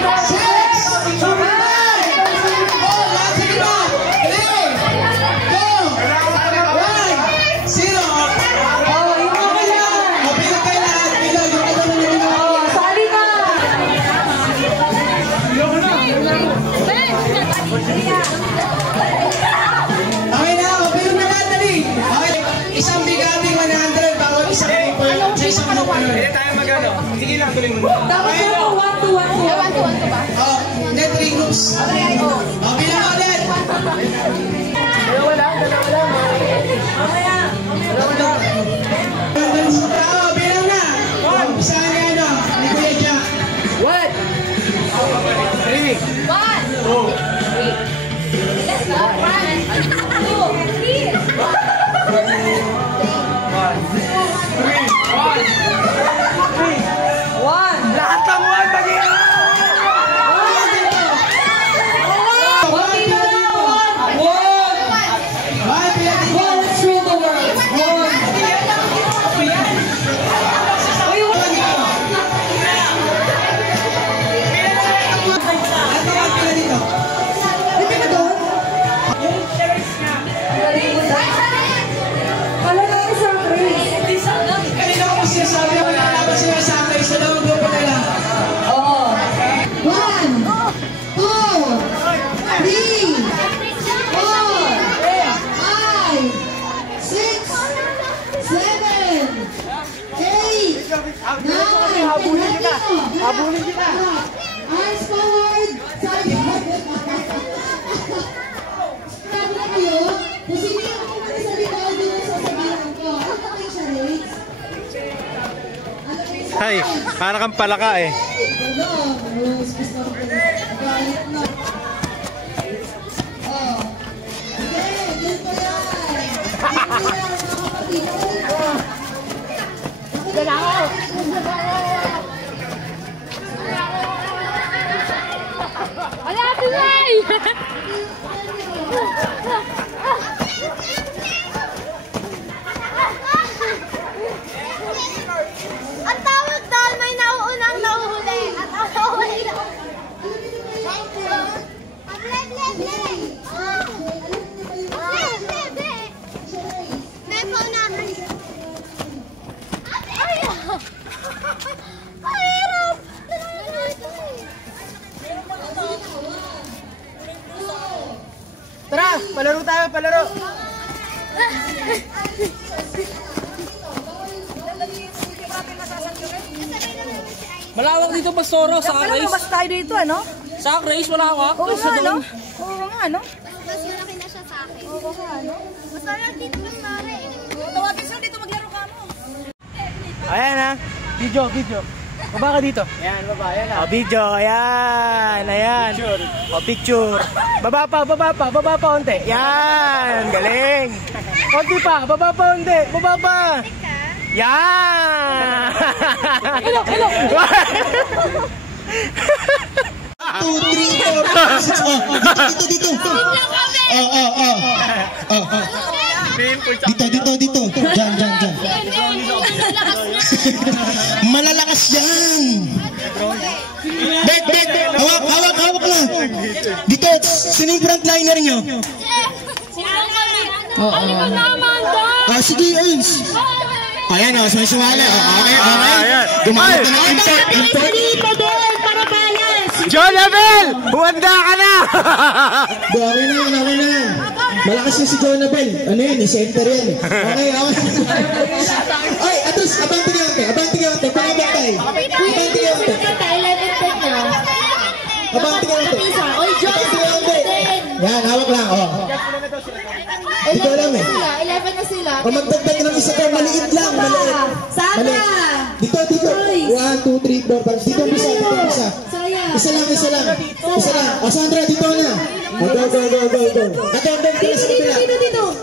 5, sige lang, tuloy mo. Dapat mo 1 to 1 to ba? Net 3 groups. Bilang ulit. Lahat ng one, mag-iwan! Let's rule the world. Kanina ko sinasabi ako na dapat sila sa akin sa dalawang grupo nila. Oo. 1, 2, 3, 4, 5, 6, 7, 8, 9, Habulin kita! Habulin kita! Arms forward! Sabi na kayo, kasi hindi ako magsalita doon sa sasabihan ko. Ano ba kayo siya, Rex? Ay, para kang palaka eh. Wala, Pinay! Ang tawag doon, may nauunang nauhuli. At ang nauhuli na. May paunahan. Ay, hirap! Tara, palaro tayo, palaro! Malawak dito, Pastoro, sa Alam mo, race. mas tayo dito, ano? Sa race, malawak. Oo nga, ano? Oo nga, ano? Mas malaki na siya sa akin. Oo nga, ano? Mas malaki dito mas mare. Tawagin sila dito, maglaro ka mo. Ayan ha. Video, video. Baba ka dito. Ayan, baba, ayan O, video. Ayan. Ayan. O, picture. Baba pa unti. Yan. Galing. Unti pa. Baba pa unti. Baba pa. Yan. Hello, hello. 2, 3, 4, 5, 6. Dito. Dito. Diyan. Malalakas yan. Bek. Hawak na. Dito, sino yung frontliner nyo? Sige, Ernst. Ayan o, sumisumala. Okay. Gumamit na ng import. Jonabel! Huwanda ka na! Okay na. Malakas na si Jonabel. Ano yun? Center yan. Okay. Ay, atos, abante ka onte. Abante ka onte. Yan, hawak lang. Dito lang eh. 11 na sila. O magdagdag ng isa to, maliit lang. Sana! Dito. 1, 2, 3, 4, 5. Dito isa. Isa lang. O Sandra, dito na. Go.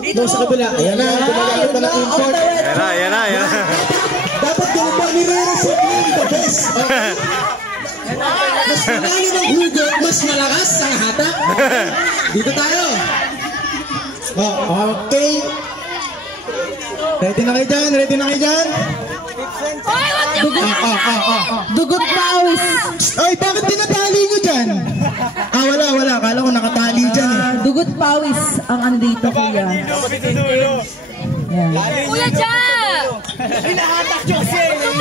Dito sa kabila. Ayan na, gumagamit na ng import. Ayan na. Dapat ganun ba nire-reset mo the best. Mas malalim ang hugot, mas malakas ang hatak. Dito tayo. Okay. Ready na kayo dyan? Dugot pawis. Ay, bakit tinatali nyo dyan? Wala. Akala ko nakatali dyan eh. Dugot pawis ang ano dito, kuya. Kuya Ja!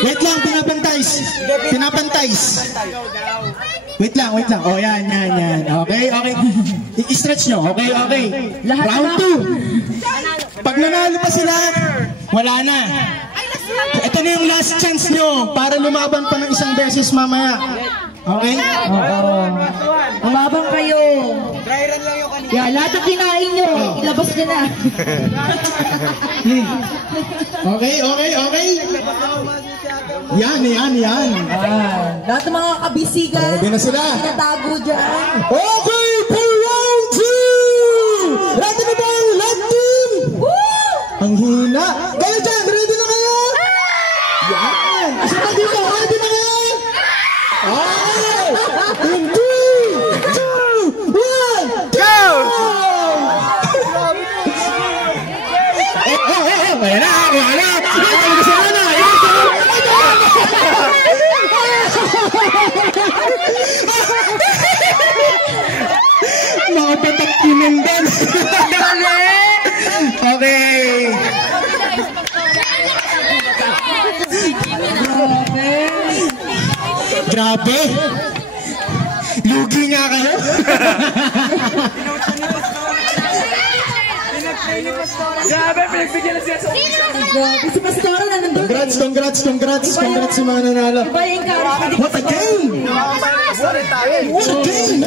Wait lang, pinapantays. Wait lang. Oh, yan. Okay. I-stretch nyo. Okay. Round 2. Pag nanalo pa sila, wala na. Ito na yung last chance nyo para lumaban pa ng isang beses mamaya. Okay? Umabang kayo. Yeah, lahat ng kinain nyo, ilabas nyo na. Okay. Yan. Lahat ng mga kabisigan, Ready na sila. tinatago dyan. Okay, for round 2! Ayan na, kumalat. Ayan, kasama na. Ayan, mga patak kinundan. Okay. Grabe. Lugi nga kayo. Grabe, pinagbigyan na siya sa umpisa. Grabe, si Pastora na nandun. Congrats sa mga nanalo. What a game! What a game!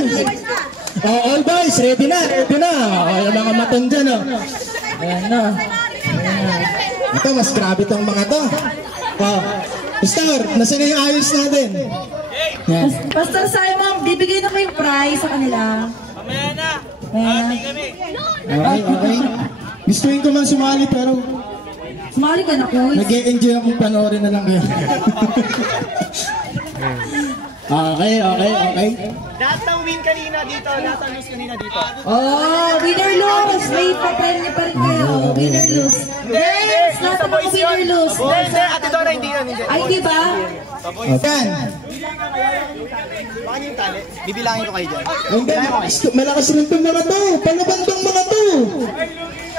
Oh, all boys, ready na. Oh, yung mga matan dyan, oh. Ayan na. Ito, mas grabe tong mga to. Oh, Pastor, nasa na yung ayos natin? Yan. Pastor Simon, bibigay na ko yung prize sa kanila. Mamaya na. Okay. Gustuin ko man sumali pero sumali ka na, Kuy. nag-e-enjoy akong panoorin na lang kayo. Okay. Lahat ng win kanina dito, lahat ng lose kanina dito. Oh, winner-lose. May papremyo pa rin kayo. Winner-lose. Yes! Lahat ng mga winner-lose. Hindi, Ate Dora, hindi yan. Ay, di ba? Okay. Baka yung tali. Bibilangin ko kayo dyan. Hindi, malakas rin itong mga to. Palabandang mga to.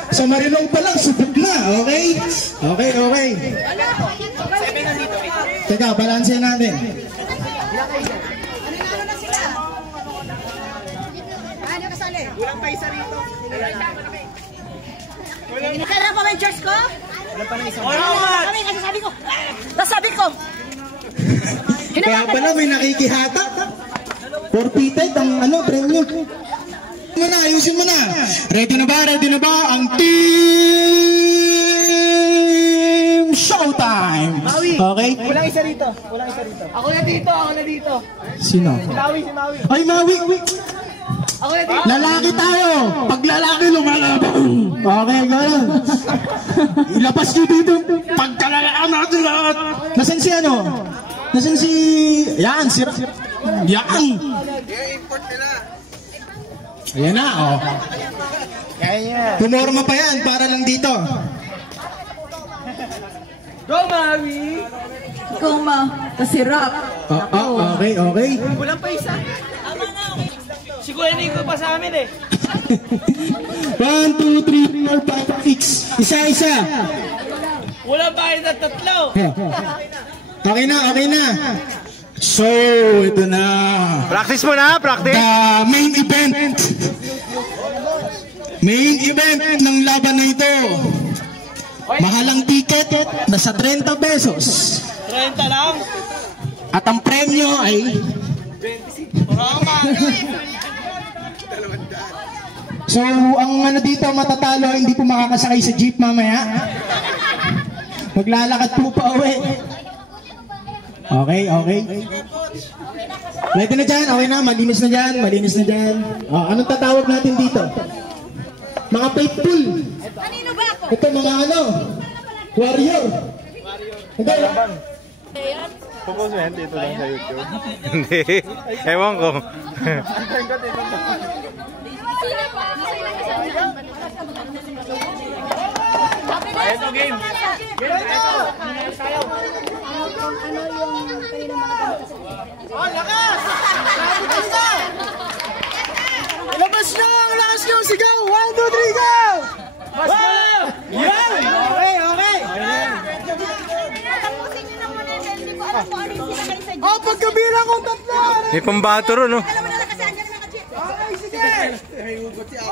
Sa Marilong pa lang, subok na. Okay. Teka, balansin natin. Walang pa isa rito. Kailan pa ba yung church ko? Walang pa na isang. Nasabi ko. Kaya pala may nakikihata. Forfeited ang premyo. Ayusin mo na. Ready na ba? Ang Team Showtime. Okay? Walang isa rito. Ako na dito. Sino? Si Maui. Ay, Maui. Ako na dito. Lalaki tayo. Pag lalaki, lumalaban. Okay, gano'n. Ilabas nyo dito. Pagkalalaan natin lahat. Nasaan si ano? Yan, Yan. import ka na. Ayan na, oh. Pumorma pa yan para lang dito. Go, Maui! Kuma, kasirap. Okay. Walang pa isa. Si Kuya Nico pa sa amin eh. 1, 2, 3, 4, 5, 6. Isa. Walang bayad na tatlo. Okay na. So, ito na. Practice mo na, practice. The main event. Ng laban na ito. Mahalang ticket, nasa 30 pesos. 30 lang? At ang premyo ay... So, ang dito matatalo, hindi po makakasakay sa jeep mamaya. Maglalakad po pa uwi. Okay. Ready na dyan? Okay na, malinis na dyan. Anong tatawag natin dito? Mga faithful. Kanino ba ako? Ito mga warrior. Hindi. Pupost mo yan dito lang sa YouTube. Hindi. Ewan ko. Ito game. Lakas! Labas nyo! Ang lakas nyo! Sigaw! 1, 2, 3, go! Wow! Yan! Okay! Tapusin nyo na muna. Hindi ko alam kung ano yung sinakay sa Oh, pagkabilang kong tatlo! May pambato ron, no? Alam mo na kasi andyan mga jeep. Okay, sige! 1, 2, 3,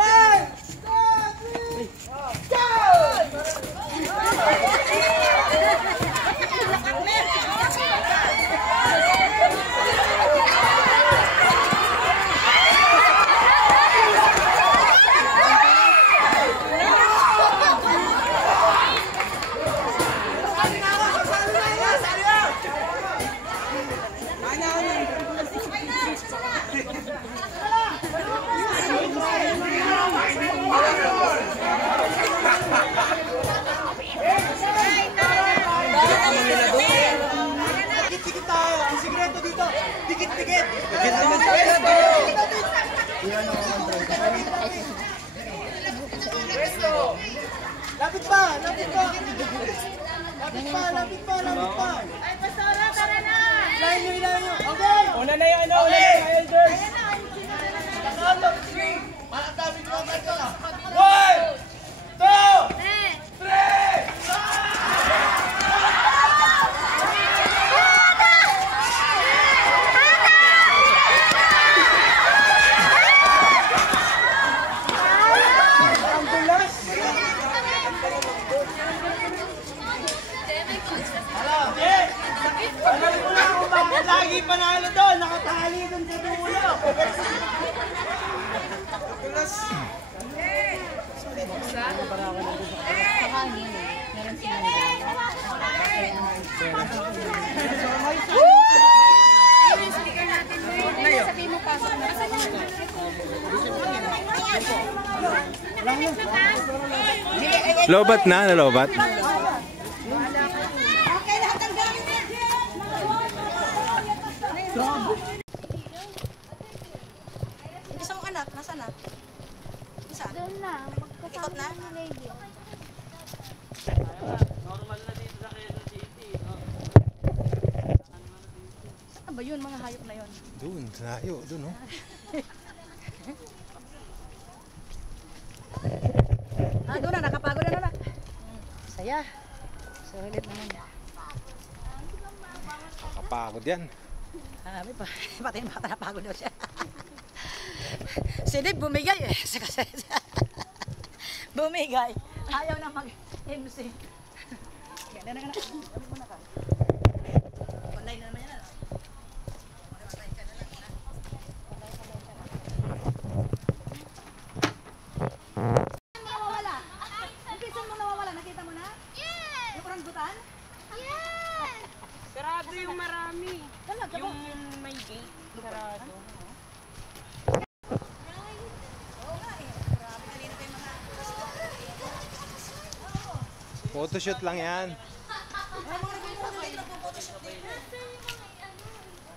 Lapit pa! Lapit pa! Lapit pa! Lapit pa! Lapit pa! Ay, Pastora, tara na! Ilahin nyo, ilahin nyo! Okay! Una na yung ano! Una na yung elders! Count of 3! Parang dami ko ang ito na! 1! 2! 3! Lagi panalo doon, nakatali doon sa dulo. Tulas. Lobat na, nalobat. Isang anak, nasaan na? Isa? Doon na. Ikot na? Normal na dito sa Quezon City. Saan ba yun, mga hayop na yun? Doon, layo, doon, no? Doon na, nakapagod na. Saya. Sulit naman. Nakapagod yan. Pati yung bata napagod daw siya. Si Dave bumigay eh. Bumigay. Ayaw na mag-MC. Ganda na. Online na naman yan. Nawawala. Nakita mo nawawala? Nakita mo na? Yes! Yung oranggutan? Yes! Sarado yung marami. Talaga ba? Yung may gate. Sarado. Photoshoot lang yan.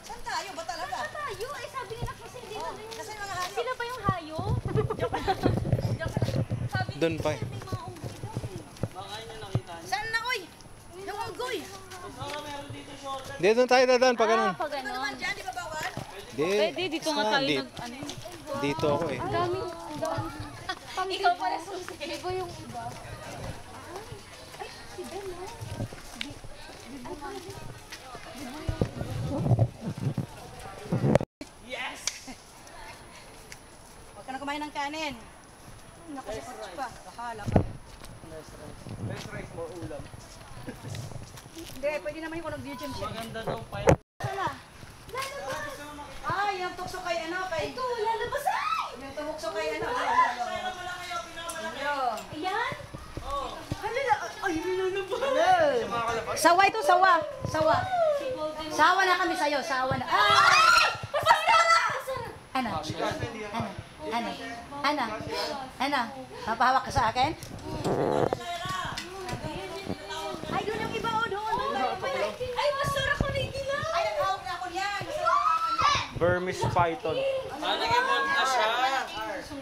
Saan tayo ba talaga? Saan tayo? Eh, sabi nila kasi dito. Kasi mga hayop. Sila pa yung hayo? Doon pa. Baka nyo nakita. Saan na, oy? Yung unggoy. Hindi, doon tayo dadaan pag ganun. Pag ano? Diyan, di ba bawal? Pwede, dito nga tayo Dito. ano. Dito ako eh. Ang dami. Ikaw pala susi. Libo yung iba. Ay, si Ben ha? Libo nga. Yes! Huwag ka na kumain ng kanin. Naku, si Coach pa. Bahala ka. Best rice mo ulam. Hindi, pwede naman yung kung nag-gym siya. Maganda daw pa Sana? Lalabas! Ay, yung tukso kay ano, kay... Ito, lalabas ay! Yung tumukso kay ano. Ayan? Ay, nilalabas. Sawa ito, sawa. Sawa. Sawa na kami sa'yo, sawa na. Ano? Ano? Mapahawak ka sa akin? Ay, doon yung iba, doon. Ay, masura ko na itila! Ay, naghawak na ako niyan. Burmese python. nag-evolve na siya.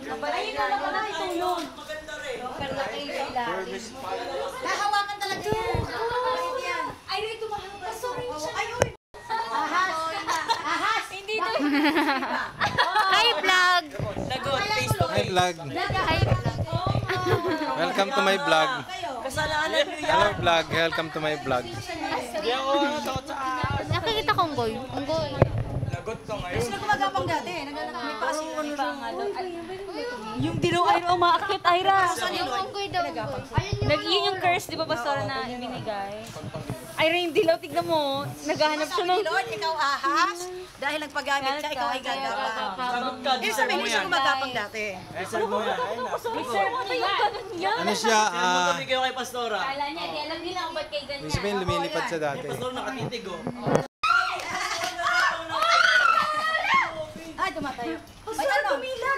Ayun na naman na, ito yun. Burmese python. Nahawakan talaga yan. Ay, ito mahaba. Sorry siya. Ay, uy. Ahas. Hindi to. Hi, vlog! Lagot, Facebook. Hi vlog. Hi, vlog. Welcome to my vlog. Hello vlog, welcome to my vlog. Hindi ako takot sa ahas. Nakikita ko unggoy. Unggoy. Lagot ko ngayon. Sino gumagapang dati? May pasin. Yung dilaw ay umaakit, Ira. Yung unggoy daw. Yun yung curse, di ba, Pastora, na binigay? Ira, yung dilaw, tignan mo. Naghahanap siya ng... Lord, ikaw ahas. Dahil nagpagamit ka, ikaw ay gagapang. Sagot ka, Ibig sabihin, hindi siya gumagapang dati. Deserve mo yan. Ayun na. Sir, ano yung ganun yan? Ano siya? Kami kayo kay Pastora. Kala niya, di alam nila kung ba't kay ganyan. Ibig sabihin lumilipad sa dati. Pastora nakatitig oh. Ay, tumatayo. Ay, ano? Tumila.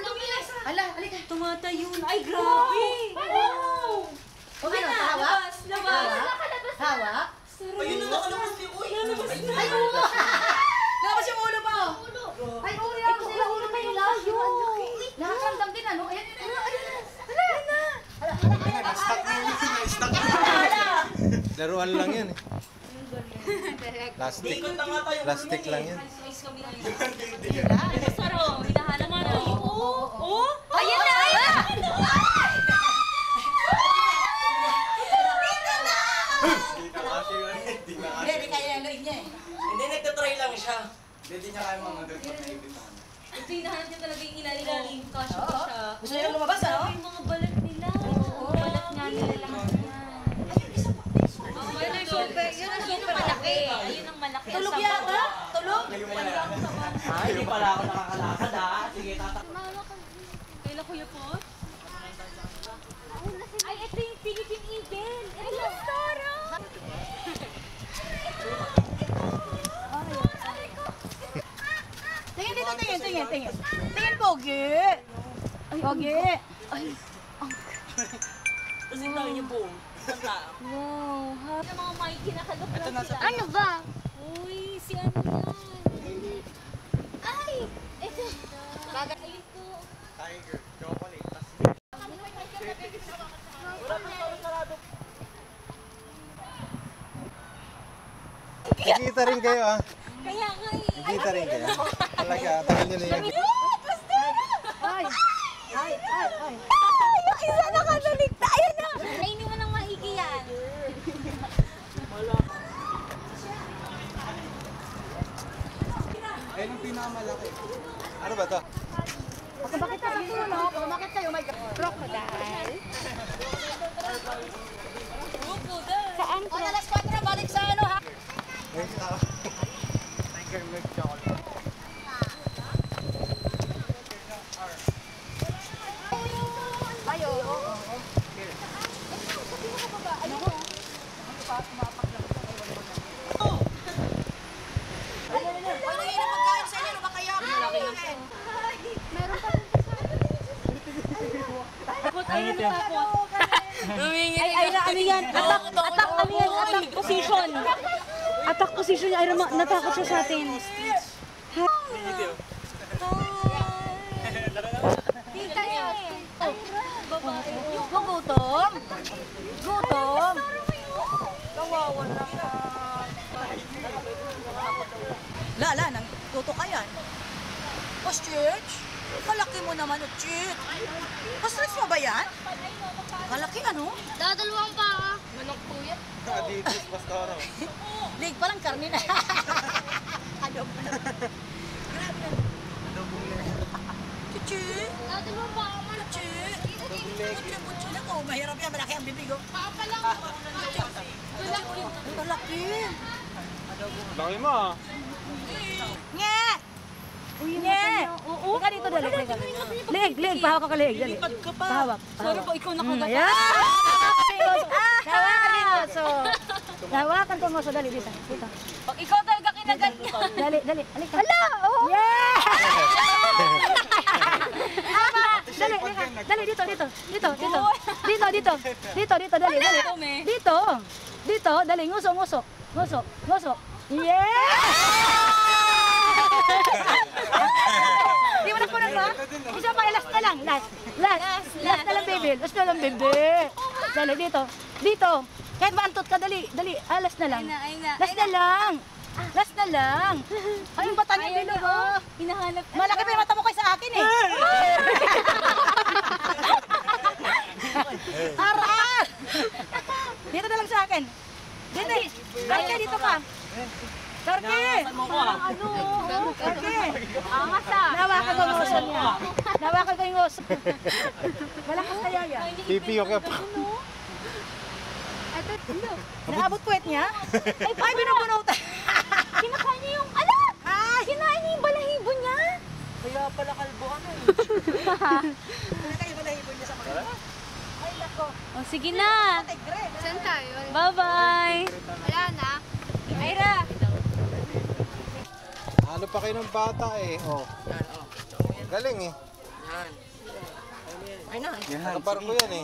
Ala, halika. Tumatayo na. Ay, grabe! Wow! Ano, hawak? Nakalabas. Hawak? Ayun na nakalabas niyo. Uy, Ay, ulo! Labas yung ulo mo! Ay, ulo! Labas nila ulo pa yung layo! Nakakaramdam din, ano? Ayan, ayan, ayan! Hala! Hala! Laruan lang yan eh. Plastic. Plastic lang yan. Saro, hinahanap mo na. Oo. Ayan na! Ayan na! Hindi kaya yung loig niya eh. Hindi, nagtatry lang siya. Hindi niya kaya mga nagtatry. Ito, hinahanap niya talaga yung ilalim. Kasya pa siya. Gusto niya lumabas, ano? Yung mga balat nila. Balat nga nila lahat yan. Yun ang malaki. Ayun ang malaki. Tulog yata? Tulog? Ay, hindi pala ako nakakalakad ha. Sige, tatak. Kailan Kuya Pot? Ay, ito yung Philippine Eagle. Ito yung Sara. Tingin dito, tingin. Tingin, Pogi. Pogi. Ay. Kasi tayo niyo buong. Wow. Yung mga Mikey nakagap lang sila. Ano ba? Uy, si ano yan? Ay! Ito. Ayun ko. Tiger, chocolate. Nakikita rin kayo ah. Kaya nga eh. Nakikita rin kayo. Talaga, tagal nyo na yan. Ay. Yung isa nakabaligta. Ayun na. Kainin mo ng maigi yan. Ayun ang pinakamalaki. Ano ba to? Bakit tayo no? Bakit tayo may crocodile? Saan O, alas 4 balik sa ano ha? Tiger milk chocolate. Ayo. Ayun na tapos. Ay, ano yan? Attack kami yan. Attack position. Attack position niya. Ay, natakot siya sa atin. Tita niya. Gutom. Gutom. Kawawa naman. Lala, nang tuto ka yan. Ostrich? Kalaki mo naman, Ostrich. Ostrich mo ba yan? Malaki ano? Dadalawang pa. Manok po yan. Adidas Pastoro. Lig pa lang karne na. Adobo na. Grabe na. Chuchu. Dadalawang pa. Chuchu. Chuchu na ko. Mahirap yan. Malaki ang bibig. Papa lang. Malaki. Laki mo ah. Nye! Nye! Ika dito dali. Leg. Pahawak ka leg. Dali. Pahawak. Sorry po, ikaw nakagat. Ayan! Hawakan din oso. Hawakan ko mo oso. Dali, dito. Pag ikaw talaga kinagat niya. Dali. Halika. Hala! Yeah! Dali, dito. Dito, dali. Nguso. Yeah! Di mo na punan ba? Isa pa, last na lang. Last na lang, baby. Dali, dito. Kahit maantot ka, dali. Last na lang. Last na lang. Ay, yung bata niya bilog, oh. Hinahanap. Malaki pa yung mata mo kayo sa akin, eh. Aral! Dito na lang sa akin. Dito ka. Karke! Karke! Angas ah. Nawakan ko yung oso niya. Malakas kaya yan. Pipi ka pa. Naabot puwet niya? Ay, binubunutan. Kinakain niya yung, kinain niya yung balahibo niya. Kaya pala kalbo ano eh. Kaya balahibo niya sa mga. Ay, lako. O, sige na. Saan tayo? Bye-bye. Wala na. Ira. Ano pa kayo ng bata eh. Oh. Galing eh. Ay na. Nakaparo ko yan eh.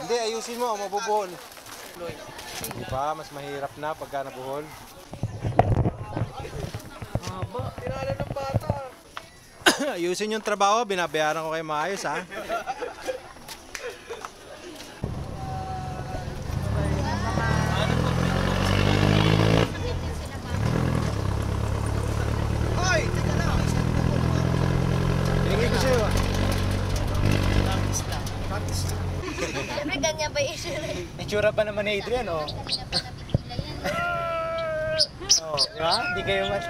Hindi, ayusin mo, mabubuhol. Diba, mas mahirap na pagka nabuhol. Tinala ng bata. Ayusin yung trabaho, binabayaran ko kayo maayos ha. niya ba issue na yun? Itsura pa naman ni Adrian, oh. Oh, di ba? Di kayo mat...